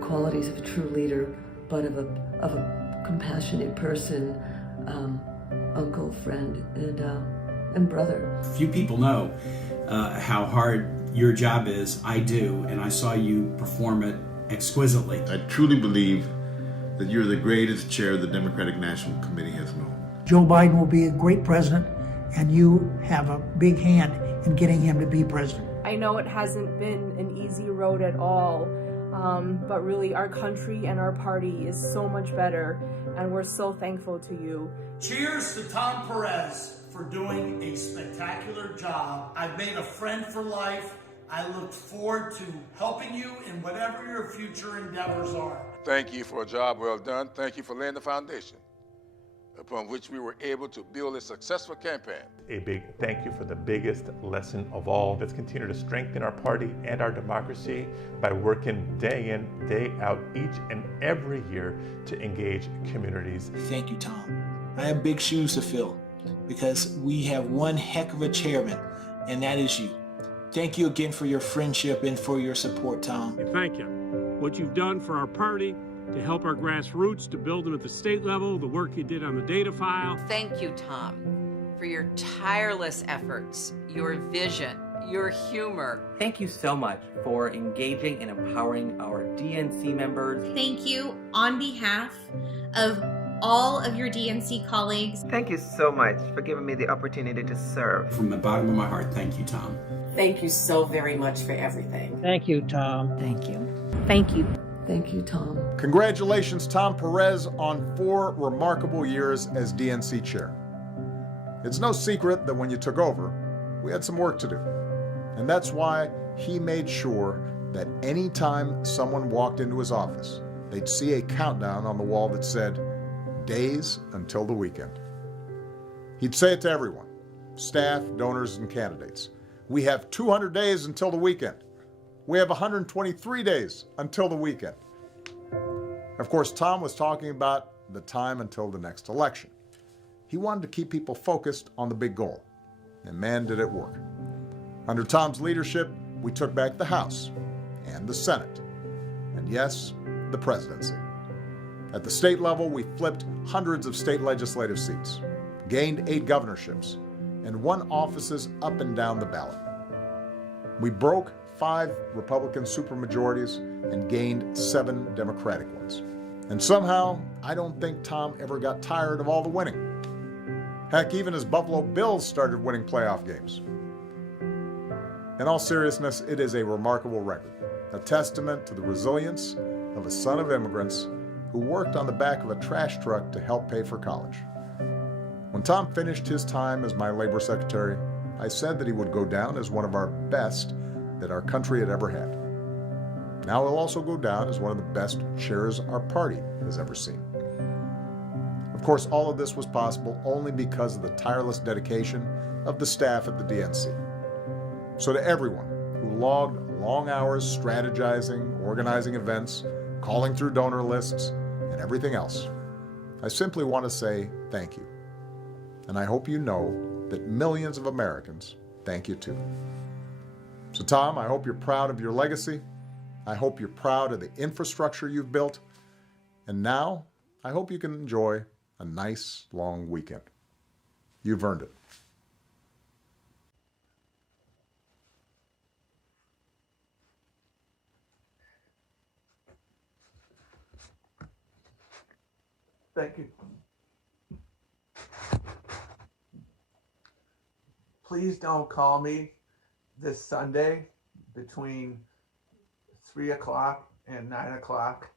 qualities of a true leader, but of a compassionate person, uncle, friend, and brother. Few people know how hard your job is. I do, and I saw you perform it exquisitely. I truly believe that you're the greatest chair the Democratic National Committee has known. Joe Biden will be a great president, and you have a big hand in getting him to be president. I know it hasn't been an easy road at all, but really our country and our party is so much better, and we're so thankful to you. Cheers to Tom Perez for doing a spectacular job. I've made a friend for life. I look forward to helping you in whatever your future endeavors are. Thank you for a job well done. Thank you for laying the foundation upon which we were able to build a successful campaign. A big thank you for the biggest lesson of all. Let's continue to strengthen our party and our democracy by working day in, day out, each and every year to engage communities. Thank you, Tom. I have big shoes to fill because we have one heck of a chairman, and that is you. Thank you again for your friendship and for your support, Tom. Thank you. What you've done for our party, to help our grassroots, to build them at the state level, the work you did on the data file. Thank you, Tom, for your tireless efforts, your vision, your humor. Thank you so much for engaging and empowering our DNC members. Thank you on behalf of all of your DNC colleagues. Thank you so much for giving me the opportunity to serve. From the bottom of my heart, thank you, Tom. Thank you so very much for everything. Thank you, Tom. Thank you. Thank you. Thank you, Tom. Congratulations, Tom Perez, on 4 remarkable years as DNC chair. It's no secret that when you took over, we had some work to do. And that's why he made sure that any time someone walked into his office, they'd see a countdown on the wall that said, "Days until the weekend." He'd say it to everyone, staff, donors, and candidates. We have 200 days until the weekend. We have 123 days until the weekend. Of course, Tom was talking about the time until the next election. He wanted to keep people focused on the big goal, and man, did it work. Under Tom's leadership, we took back the House and the Senate, and yes, the presidency. At the state level, we flipped hundreds of state legislative seats, gained 8 governorships, and won offices up and down the ballot. We broke 5 Republican supermajorities and gained 7 Democratic ones. And somehow, I don't think Tom ever got tired of all the winning. Heck, even his Buffalo Bills started winning playoff games. In all seriousness, it is a remarkable record, a testament to the resilience of a son of immigrants who worked on the back of a trash truck to help pay for college. When Tom finished his time as my labor secretary, I said that he would go down as one of our best that our country had ever had. Now he'll also go down as one of the best chairs our party has ever seen. Of course, all of this was possible only because of the tireless dedication of the staff at the DNC. So to everyone who logged long hours strategizing, organizing events, calling through donor lists, and everything else, I simply want to say thank you. And I hope you know that millions of Americans thank you too. So Tom, I hope you're proud of your legacy. I hope you're proud of the infrastructure you've built. And now, I hope you can enjoy a nice long weekend. You've earned it. Thank you. Please don't call me this Sunday between 3 o'clock and 9 o'clock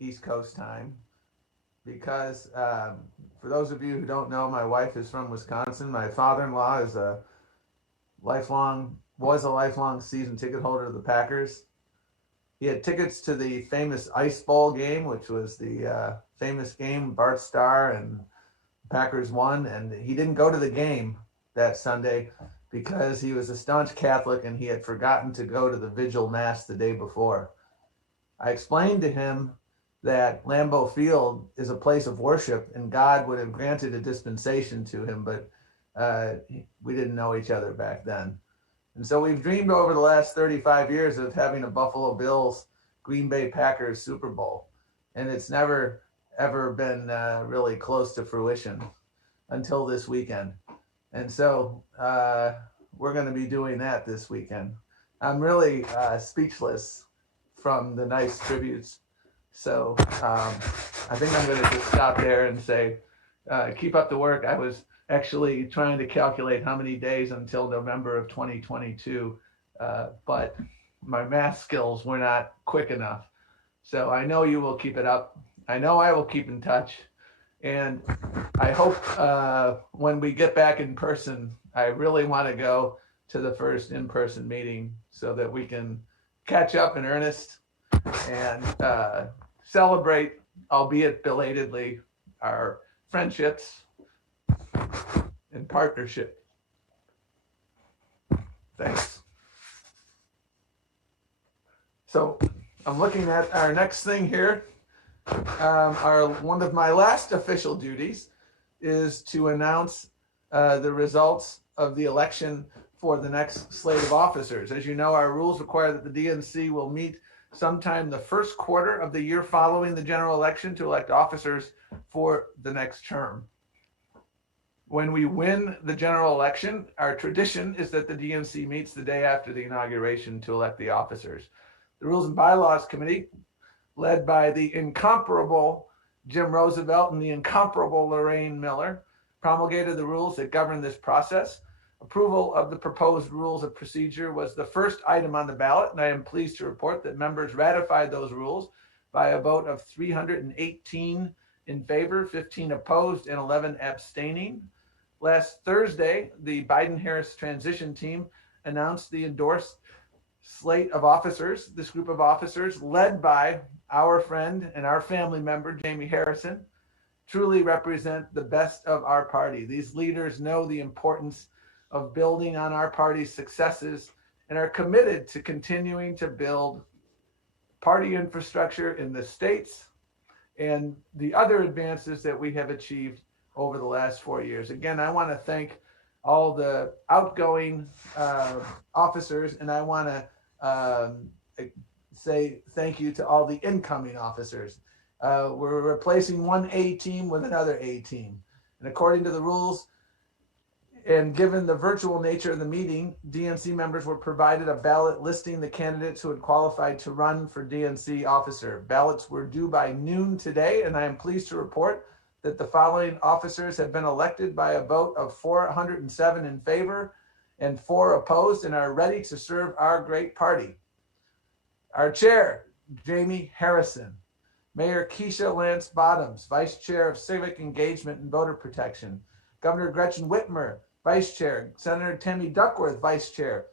East Coast time, because for those of you who don't know, my wife is from Wisconsin. My father-in-law is was a lifelong season ticket holder of the Packers. He had tickets to the famous Ice Bowl game, which was the famous game Bart Starr and Packers won, and he didn't go to the game that Sunday because he was a staunch Catholic and he had forgotten to go to the vigil mass the day before. I explained to him that Lambeau Field is a place of worship and God would have granted a dispensation to him, but we didn't know each other back then. And so we've dreamed over the last 35 years of having a Buffalo Bills, Green Bay Packers Super Bowl. And it's never, ever been really close to fruition until this weekend. And so we're going to be doing that this weekend. I'm really speechless from the nice tributes. So I think I'm going to just stop there and say, keep up the work. I was actually trying to calculate how many days until November of 2022, but my math skills were not quick enough. So I know you will keep it up. I know I will keep in touch. And I hope when we get back in person, I really want to go to the first in-person meeting so that we can catch up in earnest and celebrate, albeit belatedly, our friendships and partnership. Thanks. So I'm looking at our next thing here. One of my last official duties is to announce the results of the election for the next slate of officers. As you know, our rules require that the DNC will meet sometime the first quarter of the year following the general election to elect officers for the next term. When we win the general election, our tradition is that the DNC meets the day after the inauguration to elect the officers. The Rules and Bylaws Committee, led by the incomparable Jim Roosevelt and the incomparable Lorraine Miller, promulgated the rules that govern this process. Approval of the proposed rules of procedure was the first item on the ballot, and I am pleased to report that members ratified those rules by a vote of 318 in favor, 15 opposed, and 11 abstaining. Last Thursday, the Biden-Harris transition team announced the endorsed slate of officers. This group of officers, led by our friend and our family member, Jamie Harrison, truly represent the best of our party. These leaders know the importance of building on our party's successes and are committed to continuing to build party infrastructure in the states and the other advances that we have achieved over the last 4 years. Again, I want to thank all the outgoing officers, and I want to say thank you to all the incoming officers. We're replacing one A team with another A team. And according to the rules, and given the virtual nature of the meeting, DNC members were provided a ballot listing the candidates who had qualified to run for DNC officer. Ballots were due by noon today, and I am pleased to report that the following officers have been elected by a vote of 407 in favor and 4 opposed and are ready to serve our great party. Our chair, Jamie Harrison. Mayor Keisha Lance Bottoms, Vice Chair of Civic Engagement and Voter Protection. Governor Gretchen Whitmer, Vice Chair. Senator Tammy Duckworth, Vice Chair.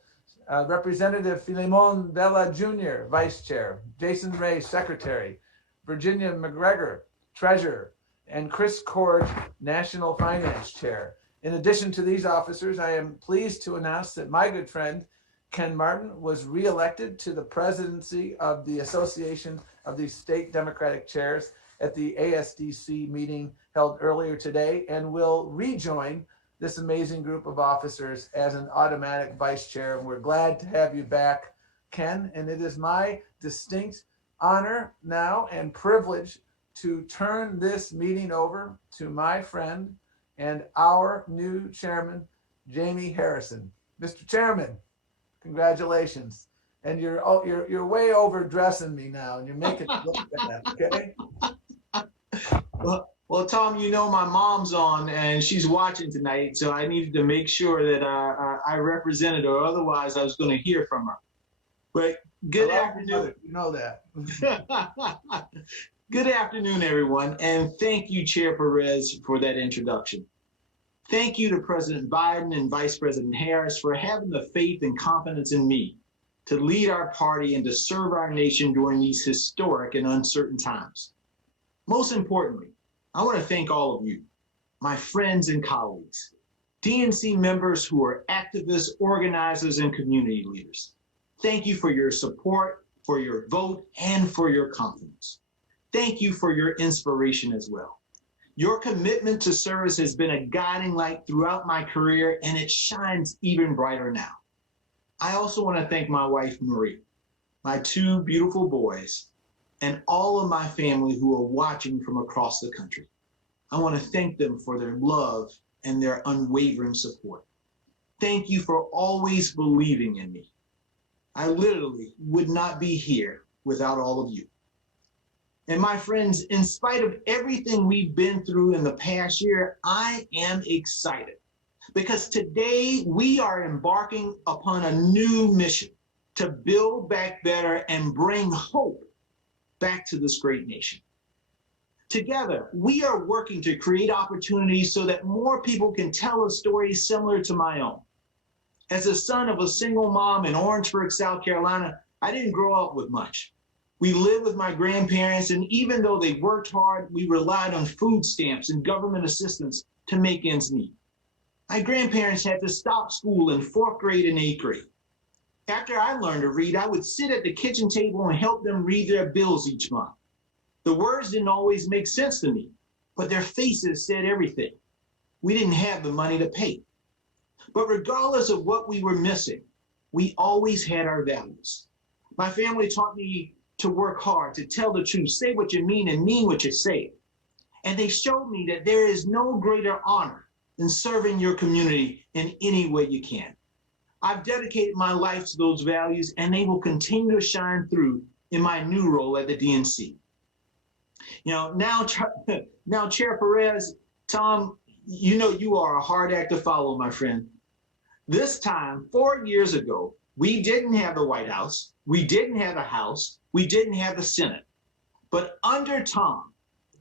Representative Philemon Vela Jr., Vice Chair. Jason Ray, Secretary. Virginia McGregor, Treasurer. And Chris Cord, National Finance Chair. In addition to these officers, I am pleased to announce that my good friend, Ken Martin, was reelected to the presidency of the Association of the State Democratic Chairs at the ASDC meeting held earlier today and will rejoin this amazing group of officers as an automatic vice chair. And we're glad to have you back, Ken. And it is my distinct honor now and privilege to turn this meeting over to my friend and our new chairman, Jamie Harrison. Mr. Chairman, congratulations. And you're way overdressing me now, and you're making it look bad, okay? Well, Tom, you know my mom's on, and she's watching tonight, so I needed to make sure that I represented her. Otherwise, I was going to hear from her. But good afternoon. You know that. Good afternoon, everyone, and thank you, Chair Perez, for that introduction. Thank you to President Biden and Vice President Harris for having the faith and confidence in me to lead our party and to serve our nation during these historic and uncertain times. Most importantly, I want to thank all of you, my friends and colleagues, DNC members who are activists, organizers, and community leaders. Thank you for your support, for your vote, and for your confidence. Thank you for your inspiration as well. Your commitment to service has been a guiding light throughout my career, and it shines even brighter now. I also want to thank my wife, Marie, my two beautiful boys, and all of my family who are watching from across the country. I want to thank them for their love and their unwavering support. Thank you for always believing in me. I literally would not be here without all of you. And my friends, in spite of everything we've been through in the past year, I am excited because today we are embarking upon a new mission to build back better and bring hope back to this great nation. Together, we are working to create opportunities so that more people can tell a story similar to my own. As a son of a single mom in Orangeburg, South Carolina, I didn't grow up with much. We lived with my grandparents, and even though they worked hard, we relied on food stamps and government assistance to make ends meet. My grandparents had to stop school in 4th grade and 8th grade. After I learned to read, I would sit at the kitchen table and help them read their bills each month. The words didn't always make sense to me, but their faces said everything. We didn't have the money to pay. But regardless of what we were missing, we always had our values. My family taught me to work hard, to tell the truth, say what you mean and mean what you say. And they showed me that there is no greater honor than serving your community in any way you can. I've dedicated my life to those values, and they will continue to shine through in my new role at the DNC. You know, now Chair Perez, Tom, you know you are a hard act to follow, my friend. This time, 4 years ago, we didn't have the White House, we didn't have the House, we didn't have the Senate. But under Tom,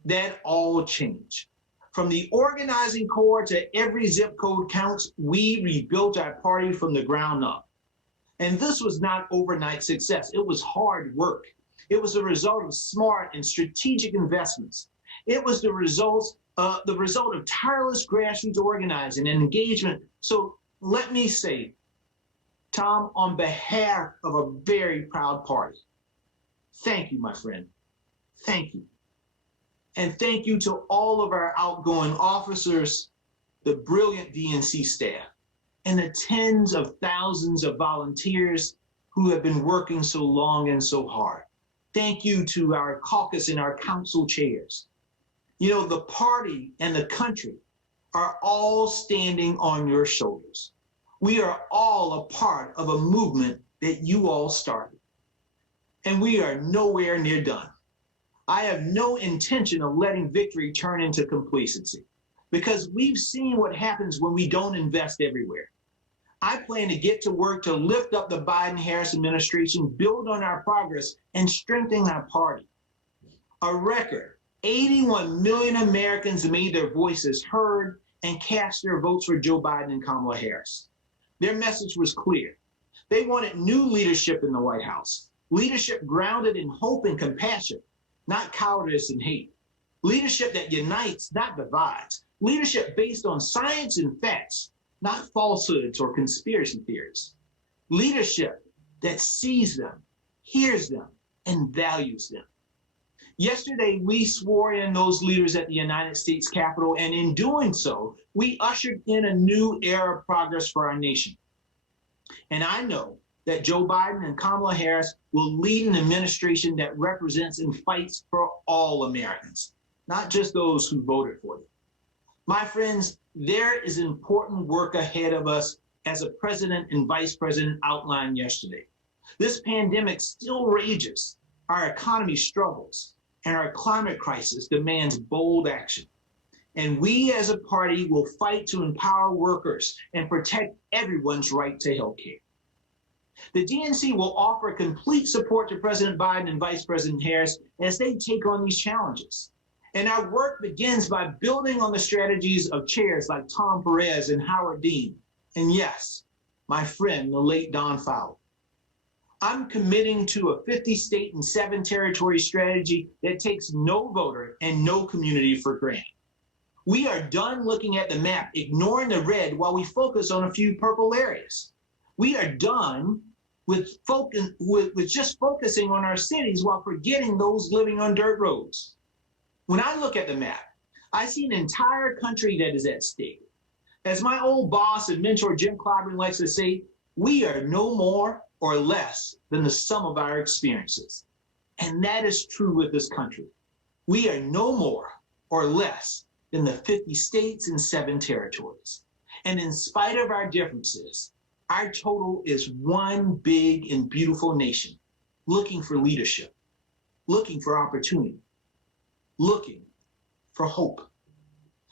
that all changed. From the organizing core to every zip code counts, we rebuilt our party from the ground up. And this was not overnight success. It was hard work. It was a result of smart and strategic investments. It was the result of tireless grassroots organizing and engagement. So let me say, Tom, on behalf of a very proud party, thank you, my friend. Thank you. And thank you to all of our outgoing officers, the brilliant DNC staff, and the tens of thousands of volunteers who have been working so long and so hard. Thank you to our caucus and our council chairs. You know, the party and the country are all standing on your shoulders. We are all a part of a movement that you all started. And we are nowhere near done. I have no intention of letting victory turn into complacency because we've seen what happens when we don't invest everywhere. I plan to get to work to lift up the Biden-Harris administration, build on our progress, and strengthen our party. A record, 81 million Americans made their voices heard and cast their votes for Joe Biden and Kamala Harris. Their message was clear. They wanted new leadership in the White House, leadership grounded in hope and compassion, not cowardice and hate. Leadership that unites, not divides. Leadership based on science and facts, not falsehoods or conspiracy theories. Leadership that sees them, hears them, and values them. Yesterday, we swore in those leaders at the United States Capitol, and in doing so, we ushered in a new era of progress for our nation. And I know that Joe Biden and Kamala Harris will lead an administration that represents and fights for all Americans, not just those who voted for them. My friends, there is important work ahead of us as the president and vice president outlined yesterday. This pandemic still rages, our economy struggles, and our climate crisis demands bold action. And we as a party will fight to empower workers and protect everyone's right to health care. The DNC will offer complete support to President Biden and Vice President Harris as they take on these challenges. And our work begins by building on the strategies of chairs like Tom Perez and Howard Dean. And yes, my friend, the late Don Fowler. I'm committing to a 50-state and 7-territory strategy that takes no voter and no community for granted. We are done looking at the map, ignoring the red while we focus on a few purple areas. We are done with just focusing on our cities while forgetting those living on dirt roads. When I look at the map, I see an entire country that is at stake. As my old boss and mentor Jim Clyburn likes to say, We are no more or less than the sum of our experiences. And that is true with this country. We are no more or less than the 50 states and 7 territories. And in spite of our differences, our total is one big and beautiful nation, looking for leadership, looking for opportunity, looking for hope.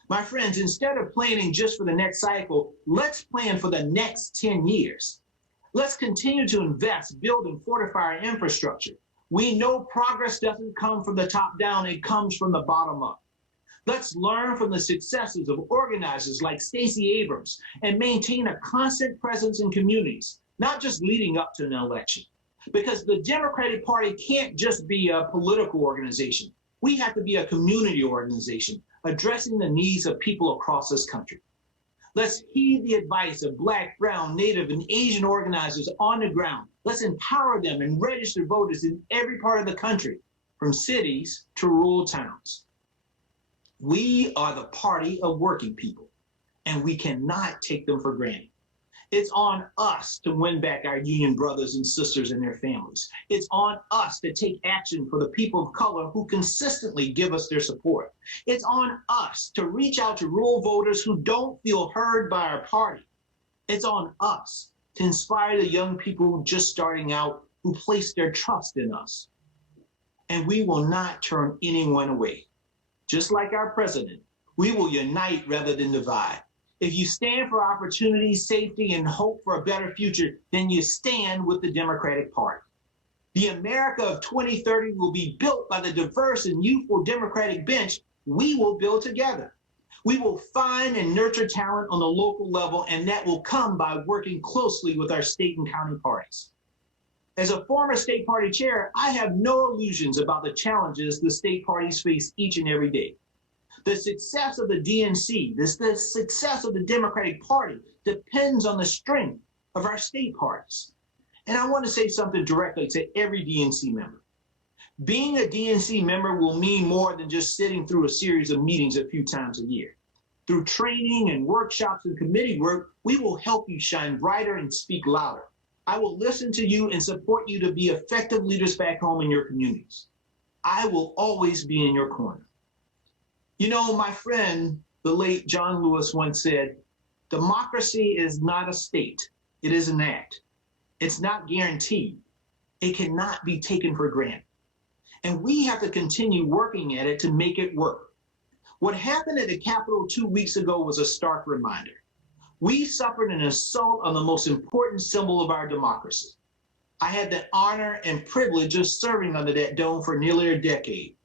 My friends, instead of planning just for the next cycle, let's plan for the next 10 years. Let's continue to invest, build, and fortify our infrastructure. We know progress doesn't come from the top down, it comes from the bottom up. Let's learn from the successes of organizers like Stacey Abrams and maintain a constant presence in communities, not just leading up to an election. Because the Democratic Party can't just be a political organization. We have to be a community organization, addressing the needs of people across this country. Let's heed the advice of Black, Brown, Native, and Asian organizers on the ground. Let's empower them and register voters in every part of the country, from cities to rural towns. We are the party of working people, and we cannot take them for granted. It's on us to win back our union brothers and sisters and their families. It's on us to take action for the people of color who consistently give us their support. It's on us to reach out to rural voters who don't feel heard by our party. It's on us to inspire the young people just starting out who place their trust in us. And we will not turn anyone away. Just like our president, we will unite rather than divide. If you stand for opportunity, safety, and hope for a better future, then you stand with the Democratic Party. The America of 2030 will be built by the diverse and youthful Democratic bench we will build together. We will find and nurture talent on the local level, and that will come by working closely with our state and county parties. As a former state party chair, I have no illusions about the challenges the state parties face each and every day. The success of the DNC, the success of the Democratic Party depends on the strength of our state parties. And I want to say something directly to every DNC member. Being a DNC member will mean more than just sitting through a series of meetings a few times a year. Through training and workshops and committee work, we will help you shine brighter and speak louder. I will listen to you and support you to be effective leaders back home in your communities. I will always be in your corner. You know, my friend, the late John Lewis once said, democracy is not a state, it is an act. It's not guaranteed. It cannot be taken for granted. And we have to continue working at it to make it work. What happened at the Capitol 2 weeks ago was a stark reminder. We suffered an assault on the most important symbol of our democracy. I had the honor and privilege of serving under that dome for nearly a decade.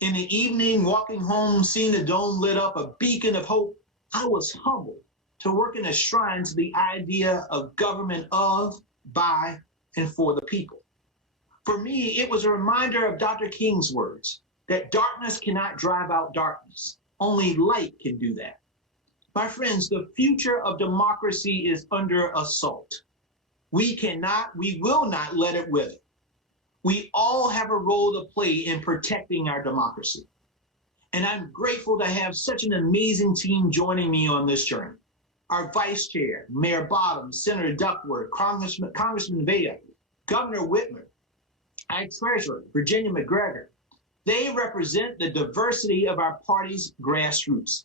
In the evening, walking home, seeing the dome lit up, a beacon of hope, I was humbled to work in a shrine to the idea of government of, by, and for the people. For me, it was a reminder of Dr. King's words, that darkness cannot drive out darkness. Only light can do that. My friends, the future of democracy is under assault. We will not let it wither. We all have a role to play in protecting our democracy. And I'm grateful to have such an amazing team joining me on this journey. Our Vice Chair, Mayor Bottoms, Senator Duckworth, Congressman Vega, Governor Whitmer, our Treasurer, Virginia McGregor. They represent the diversity of our party's grassroots.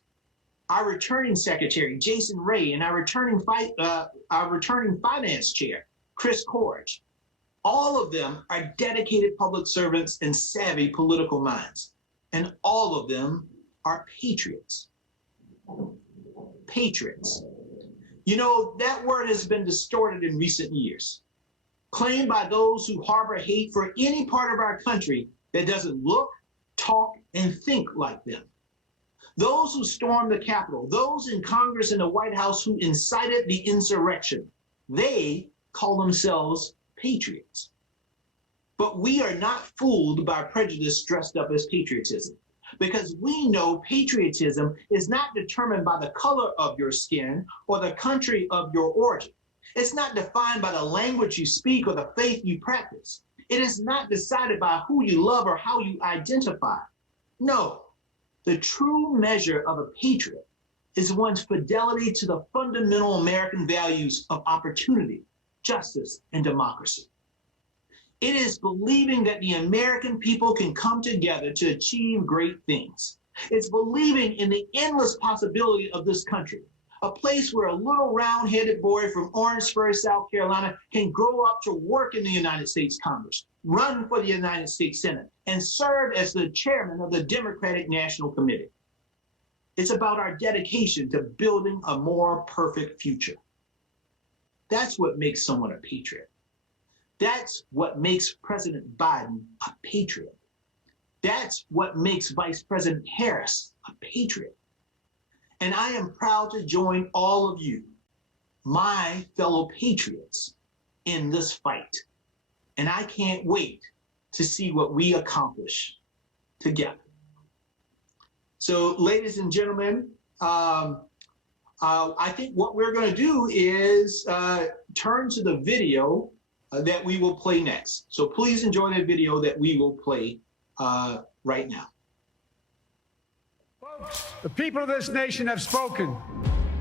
Our returning Secretary, Jason Ray, and our returning Finance Chair, Chris Corge. All of them are dedicated public servants and savvy political minds. And all of them are patriots. Patriots. You know, that word has been distorted in recent years, claimed by those who harbor hate for any part of our country that doesn't look, talk, and think like them. Those who stormed the Capitol, those in Congress and the White House who incited the insurrection, they call themselves patriots. But we are not fooled by prejudice dressed up as patriotism, because we know patriotism is not determined by the color of your skin or the country of your origin. It's not defined by the language you speak or the faith you practice. It is not decided by who you love or how you identify. No, the true measure of a patriot is one's fidelity to the fundamental American values of opportunity, justice, and democracy. It is believing that the American people can come together to achieve great things. It's believing in the endless possibility of this country, a place where a little round-headed boy from Orangeburg, South Carolina, can grow up to work in the United States Congress, run for the United States Senate, and serve as the chairman of the Democratic National Committee. It's about our dedication to building a more perfect future. That's what makes someone a patriot. That's what makes President Biden a patriot. That's what makes Vice President Harris a patriot. And I am proud to join all of you, my fellow patriots, in this fight. And I can't wait to see what we accomplish together. So, ladies and gentlemen, I think what we're going to do is turn to the video that we will play next. So please enjoy the video that we will play right now. Folks, the people of this nation have spoken.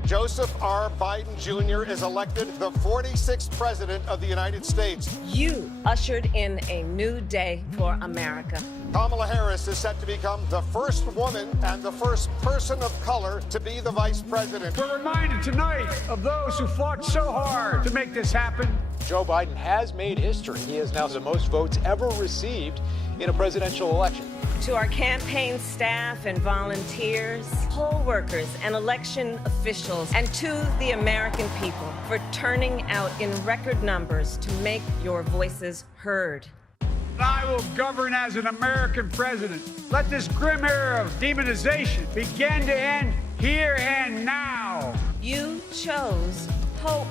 Joseph R. Biden Jr. is elected the 46th president of the United States. You ushered in a new day for America. Kamala Harris is set to become the first woman and the first person of color to be the vice president. We're reminded tonight of those who fought so hard to make this happen. Joe Biden has made history. He has now the most votes ever received in a presidential election. To our campaign staff and volunteers, poll workers and election officials, and to the American people for turning out in record numbers to make your voices heard. I will govern as an American president. Let this grim era of demonization begin to end here and now. You chose hope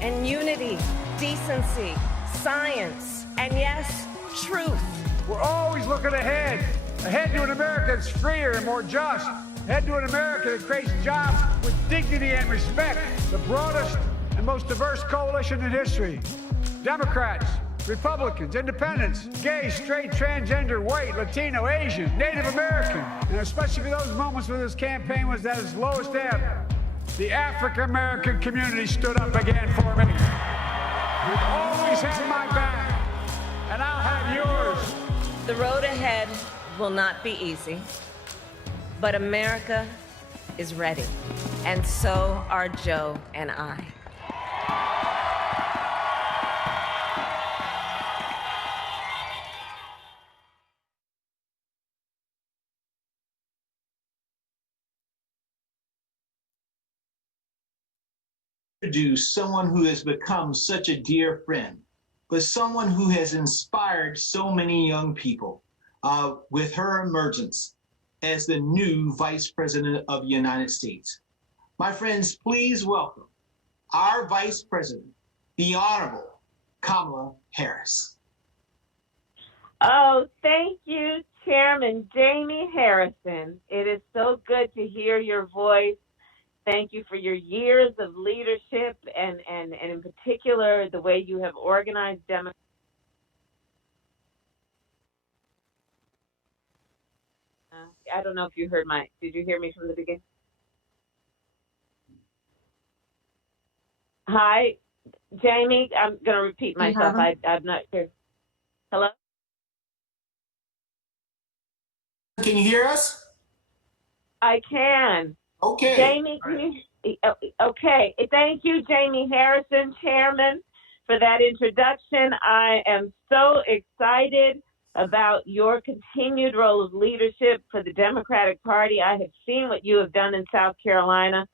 and unity, decency, science, and yes, truth. We're always looking ahead to an America that's freer and more just, ahead to an America that creates jobs with dignity and respect, the broadest and most diverse coalition in history. Democrats, Republicans, independents, gay, straight, transgender, white, Latino, Asian, Native American, and especially for those moments where this campaign was at its lowest ebb, the African American community stood up again for me. You've always had my back, and I'll have yours. The road ahead will not be easy, but America is ready, and so are Joe and I. Introduce someone who has become such a dear friend, but someone who has inspired so many young people with her emergence as the new Vice President of the United States. My friends, please welcome our Vice President, the Honorable Kamala Harris. Oh, thank you, Chairman Jamie Harrison. It is so good to hear your voice. Thank you for your years of leadership and in particular, the way you have organized Democrats. I don't know if you heard did you hear me from the beginning? Hi, Jamie, I'm going to repeat myself. I'm not sure. Hello? Can you hear us? I can. Okay. Jamie, okay. Thank you, Jamie Harrison, Chairman, for that introduction. I am so excited about your continued role of leadership for the Democratic Party. I have seen what you have done in South Carolina,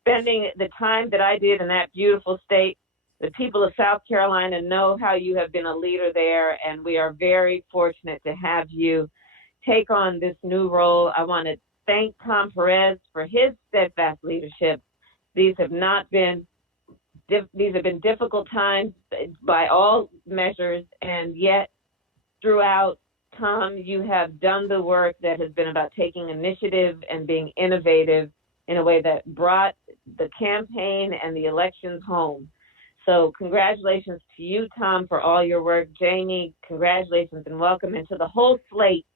spending the time that I did in that beautiful state. The people of South Carolina know how you have been a leader there, and we are very fortunate to have you take on this new role. I want to thank Tom Perez for his steadfast leadership. These have been difficult times by all measures, and yet throughout, Tom, you have done the work that has been about taking initiative and being innovative in a way that brought the campaign and the elections home. So congratulations to you, Tom, for all your work. Jamie, congratulations and welcome, and to the whole slate.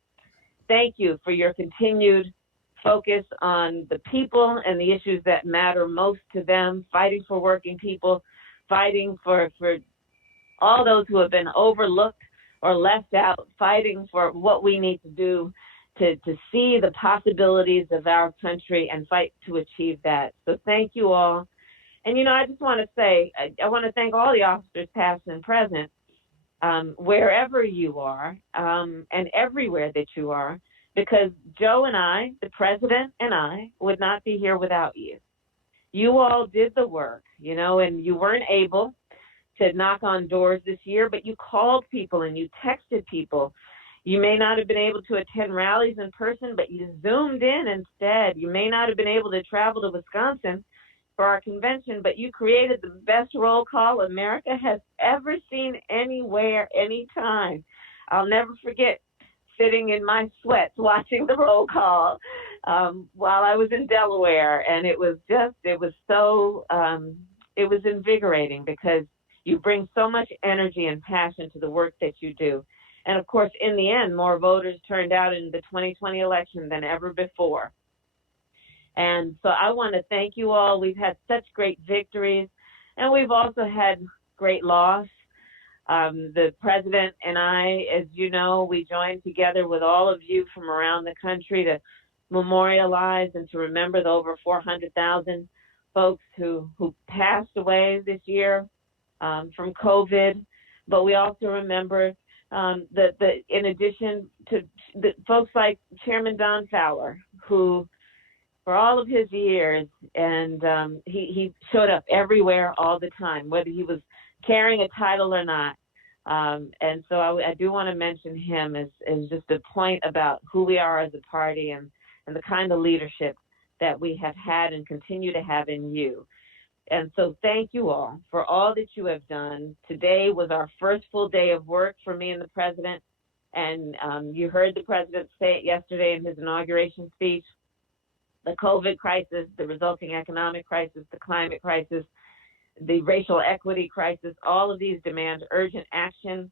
Thank you for your continued focus on the people and the issues that matter most to them, fighting for working people, fighting for all those who have been overlooked or left out, fighting for what we need to do to see the possibilities of our country and fight to achieve that. So thank you all. And, I just want to say, I want to thank all the officers, past and present, wherever you are, and everywhere that you are, because Joe and I, the president and I, would not be here without you. You all did the work, and you weren't able to knock on doors this year, but you called people and you texted people. You may not have been able to attend rallies in person, but you Zoomed in instead. You may not have been able to travel to Wisconsin for our convention, but you created the best roll call America has ever seen anywhere, anytime. I'll never forget sitting in my sweats watching the roll call while I was in Delaware, and it was invigorating because you bring so much energy and passion to the work that you do. And of course, in the end, more voters turned out in the 2020 election than ever before. And so I want to thank you all. We've had such great victories, and we've also had great loss. The president and I, as you know, we joined together with all of you from around the country to memorialize and to remember the over 400,000 folks who passed away this year from COVID. But we also remember in addition to the folks like Chairman Don Fowler, who for all of his years, and he showed up everywhere all the time, whether he was carrying a title or not. And so I do want to mention him as just a point about who we are as a party and the kind of leadership that we have had and continue to have in you. And so thank you all for all that you have done. Today was our first full day of work for me and the president. And you heard the president say it yesterday in his inauguration speech. The COVID crisis, the resulting economic crisis, the climate crisis, the racial equity crisis, all of these demand urgent action.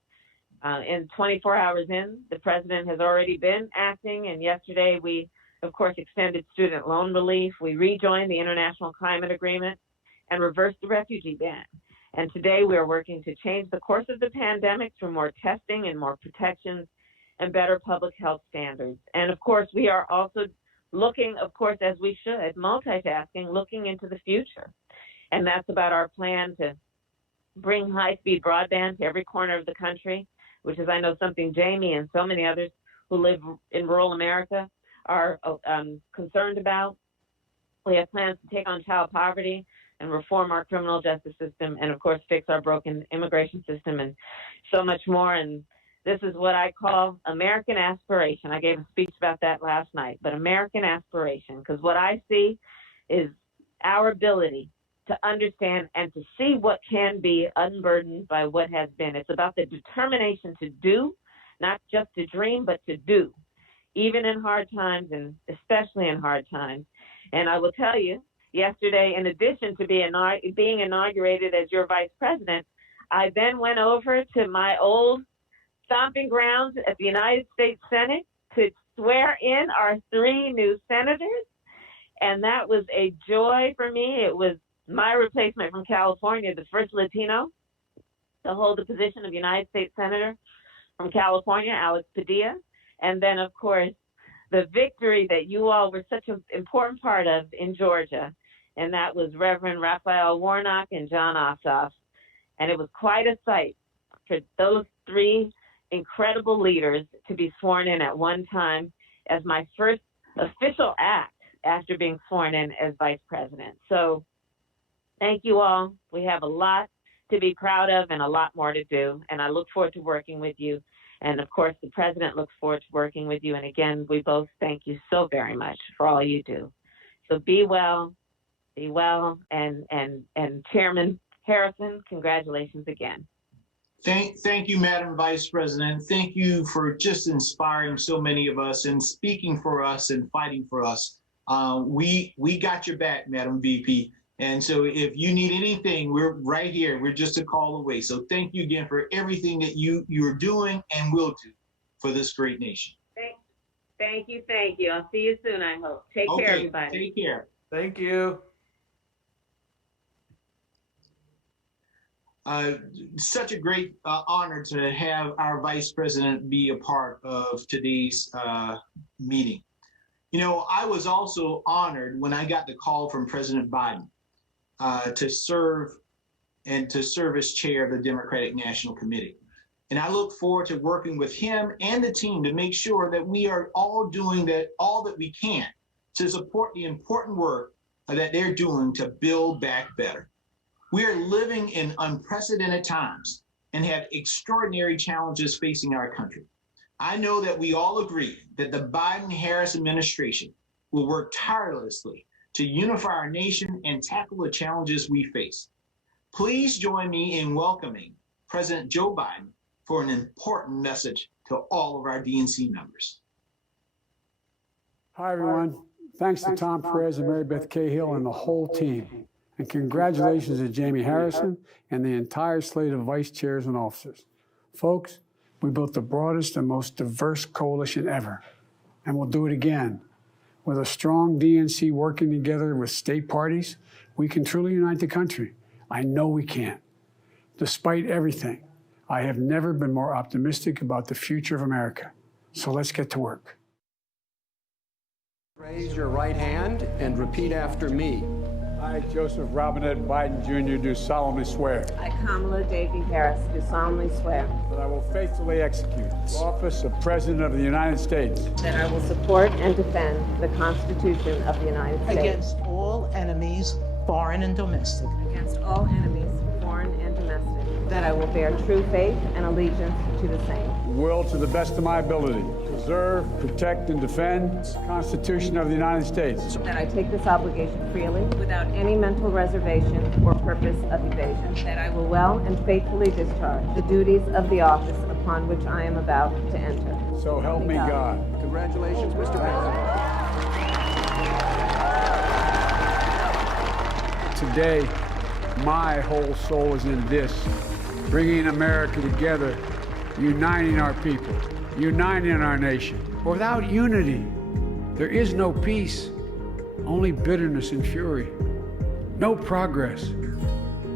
And 24 hours in, the president has already been acting. And yesterday we, of course, extended student loan relief. We rejoined the International Climate Agreement and reversed the refugee ban. And today we are working to change the course of the pandemic through more testing and more protections and better public health standards. And of course, we are also looking, of course, as we should, multitasking, looking into the future. And that's about our plan to bring high-speed broadband to every corner of the country, which is, I know, something Jamie and so many others who live in rural America are concerned about. We have plans to take on child poverty and reform our criminal justice system, and of course fix our broken immigration system and so much more. And this is what I call American aspiration. I gave a speech about that last night, but American aspiration, because what I see is our ability to understand and to see what can be unburdened by what has been. It's about the determination to do, not just to dream, but to do, even in hard times and especially in hard times. And I will tell you, yesterday, in addition to being inaugurated as your vice president, I then went over to my old stomping grounds at the United States Senate to swear in our 3 new senators. And that was a joy for me. It was my replacement from California, the first Latino to hold the position of United States Senator from California, Alex Padilla. And then, of course, the victory that you all were such an important part of in Georgia, and that was Reverend Raphael Warnock and John Ossoff. And it was quite a sight for those 3 incredible leaders to be sworn in at one time as my first official act after being sworn in as vice president. So thank you all. We have a lot to be proud of and a lot more to do. And I look forward to working with you. And of course, the president looks forward to working with you. And again, we both thank you so very much for all you do. So be well, and Chairman Harrison, congratulations again. Thank you, Madam Vice President. Thank you for just inspiring so many of us and speaking for us and fighting for us. We got your back, Madam VP. And so if you need anything, we're right here. We're just a call away. So thank you again for everything that you're doing and will do for this great nation. Thank you. I'll see you soon, I hope. Take care, everybody. Take care. Thank you. Such a great honor to have our Vice President be a part of today's meeting. You know, I was also honored when I got the call from President Biden to serve as chair of the Democratic National Committee. And I look forward to working with him and the team to make sure that we are all doing all that we can to support the important work that they're doing to build back better. We are living in unprecedented times and have extraordinary challenges facing our country. I know that we all agree that the Biden-Harris administration will work tirelessly to unify our nation and tackle the challenges we face. Please join me in welcoming President Joe Biden for an important message to all of our DNC members. Hi, everyone. Thanks to Tom Perez and Mary Beth Cahill and the whole team. And congratulations to Jamie Harrison and the entire slate of vice chairs and officers. Folks, we built the broadest and most diverse coalition ever, and we'll do it again. With a strong DNC working together with state parties, we can truly unite the country. I know we can. Despite everything, I have never been more optimistic about the future of America. So let's get to work. Raise your right hand and repeat after me. I, Joseph Robinette Biden Jr., do solemnly swear I, Kamala Davy Harris, do solemnly swear that I will faithfully execute the office of President of the United States, that I will support and defend the Constitution of the United States against all enemies, foreign and domestic, against all enemies, foreign and domestic, that I will bear true faith and allegiance to the same, will, to the best of my ability, preserve, protect, and defend the Constitution of the United States, that I take this obligation freely without any mental reservation or purpose of evasion, that I will well and faithfully discharge the duties of the office upon which I am about to enter. So help me God. Congratulations, Mr. President. Today, my whole soul is in this, bringing America together, uniting our people, uniting our nation. Without unity, there is no peace, only bitterness and fury. No progress,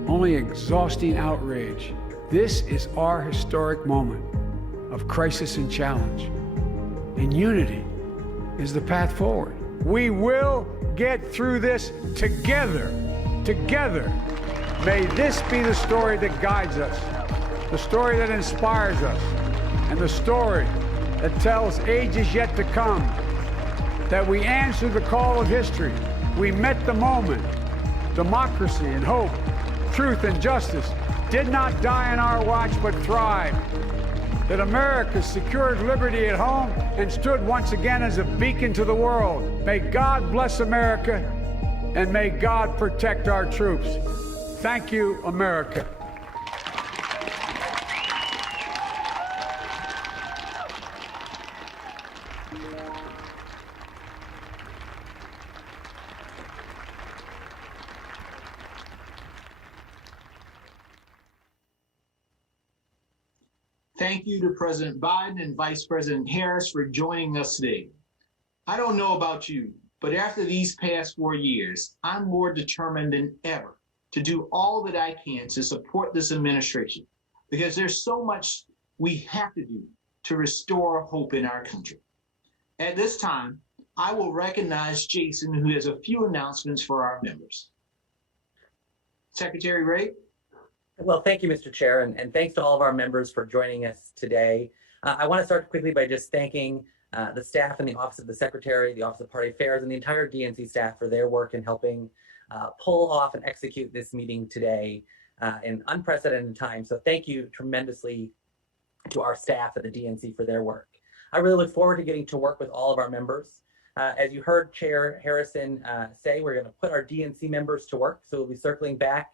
only exhausting outrage. This is our historic moment of crisis and challenge. And unity is the path forward. We will get through this together. Together. May this be the story that guides us, the story that inspires us, and the story that tells ages yet to come that we answered the call of history. We met the moment. Democracy and hope, truth and justice did not die on our watch but thrived. That America secured liberty at home and stood once again as a beacon to the world. May God bless America and may God protect our troops. Thank you, America. Thank you to President Biden and Vice President Harris for joining us today. I don't know about you, but after these past 4 years, I'm more determined than ever to do all that I can to support this administration, because there's so much we have to do to restore hope in our country. At this time, I will recognize Jason, who has a few announcements for our members. Secretary Ray? Well, thank you, Mr. Chair, and thanks to all of our members for joining us today. I want to start quickly by just thanking the staff in the Office of the Secretary, the Office of Party Affairs, and the entire DNC staff for their work in helping pull off and execute this meeting today in unprecedented times. So thank you tremendously to our staff at the DNC for their work. I really look forward to getting to work with all of our members. As you heard Chair Harrison say, we're going to put our DNC members to work. So we'll be circling back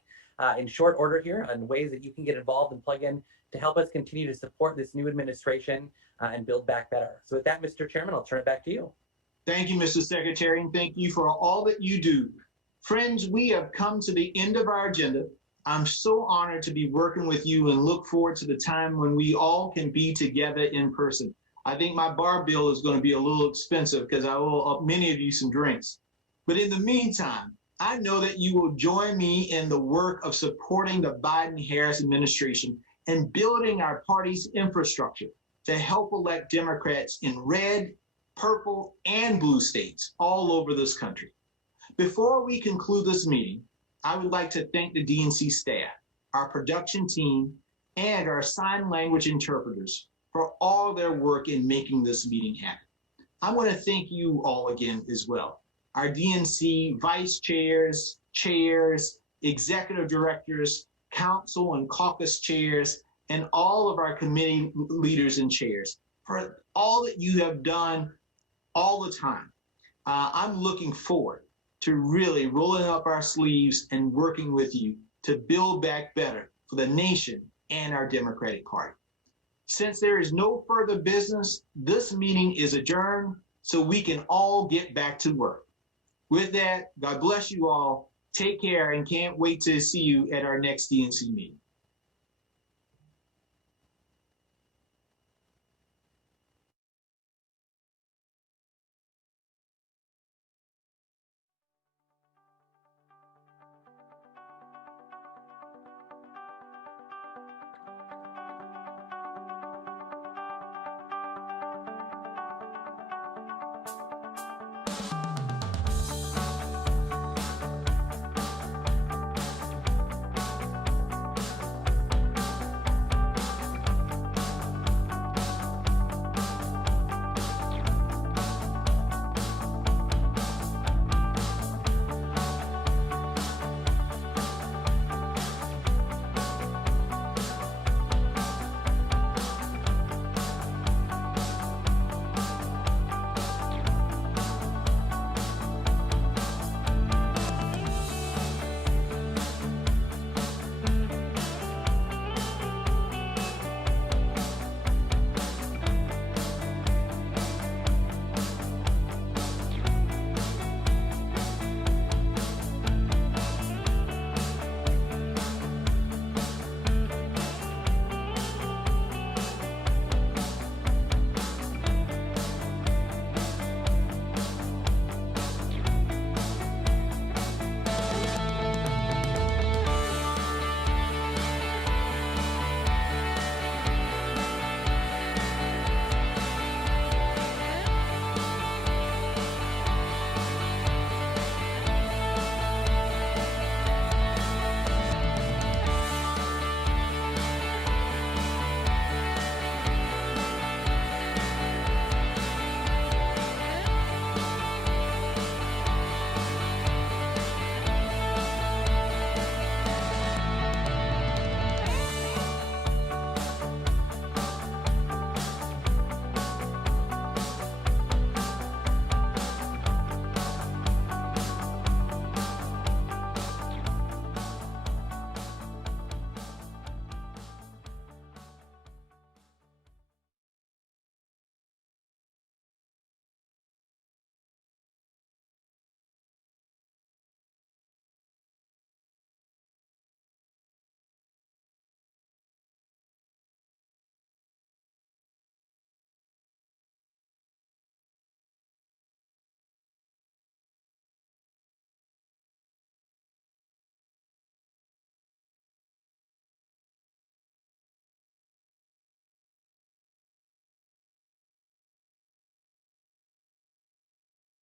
in short order here on ways that you can get involved and plug in to help us continue to support this new administration and build back better. So with that, Mr. Chairman, I'll turn it back to you. Thank you, Mr. Secretary, and thank you for all that you do. Friends, we have come to the end of our agenda. I'm so honored to be working with you and look forward to the time when we all can be together in person. I think my bar bill is going to be a little expensive because I owe many of you some drinks. But in the meantime, I know that you will join me in the work of supporting the Biden-Harris administration and building our party's infrastructure to help elect Democrats in red, purple, and blue states all over this country. Before we conclude this meeting, I would like to thank the DNC staff, our production team, and our sign language interpreters for all their work in making this meeting happen. I want to thank you all again as well. Our DNC vice chairs, chairs, executive directors, council and caucus chairs, and all of our committee leaders and chairs for all that you have done all the time. I'm looking forward to really rolling up our sleeves and working with you to build back better for the nation and our Democratic Party. Since there is no further business, this meeting is adjourned so we can all get back to work. With that, God bless you all. Take care and can't wait to see you at our next DNC meeting.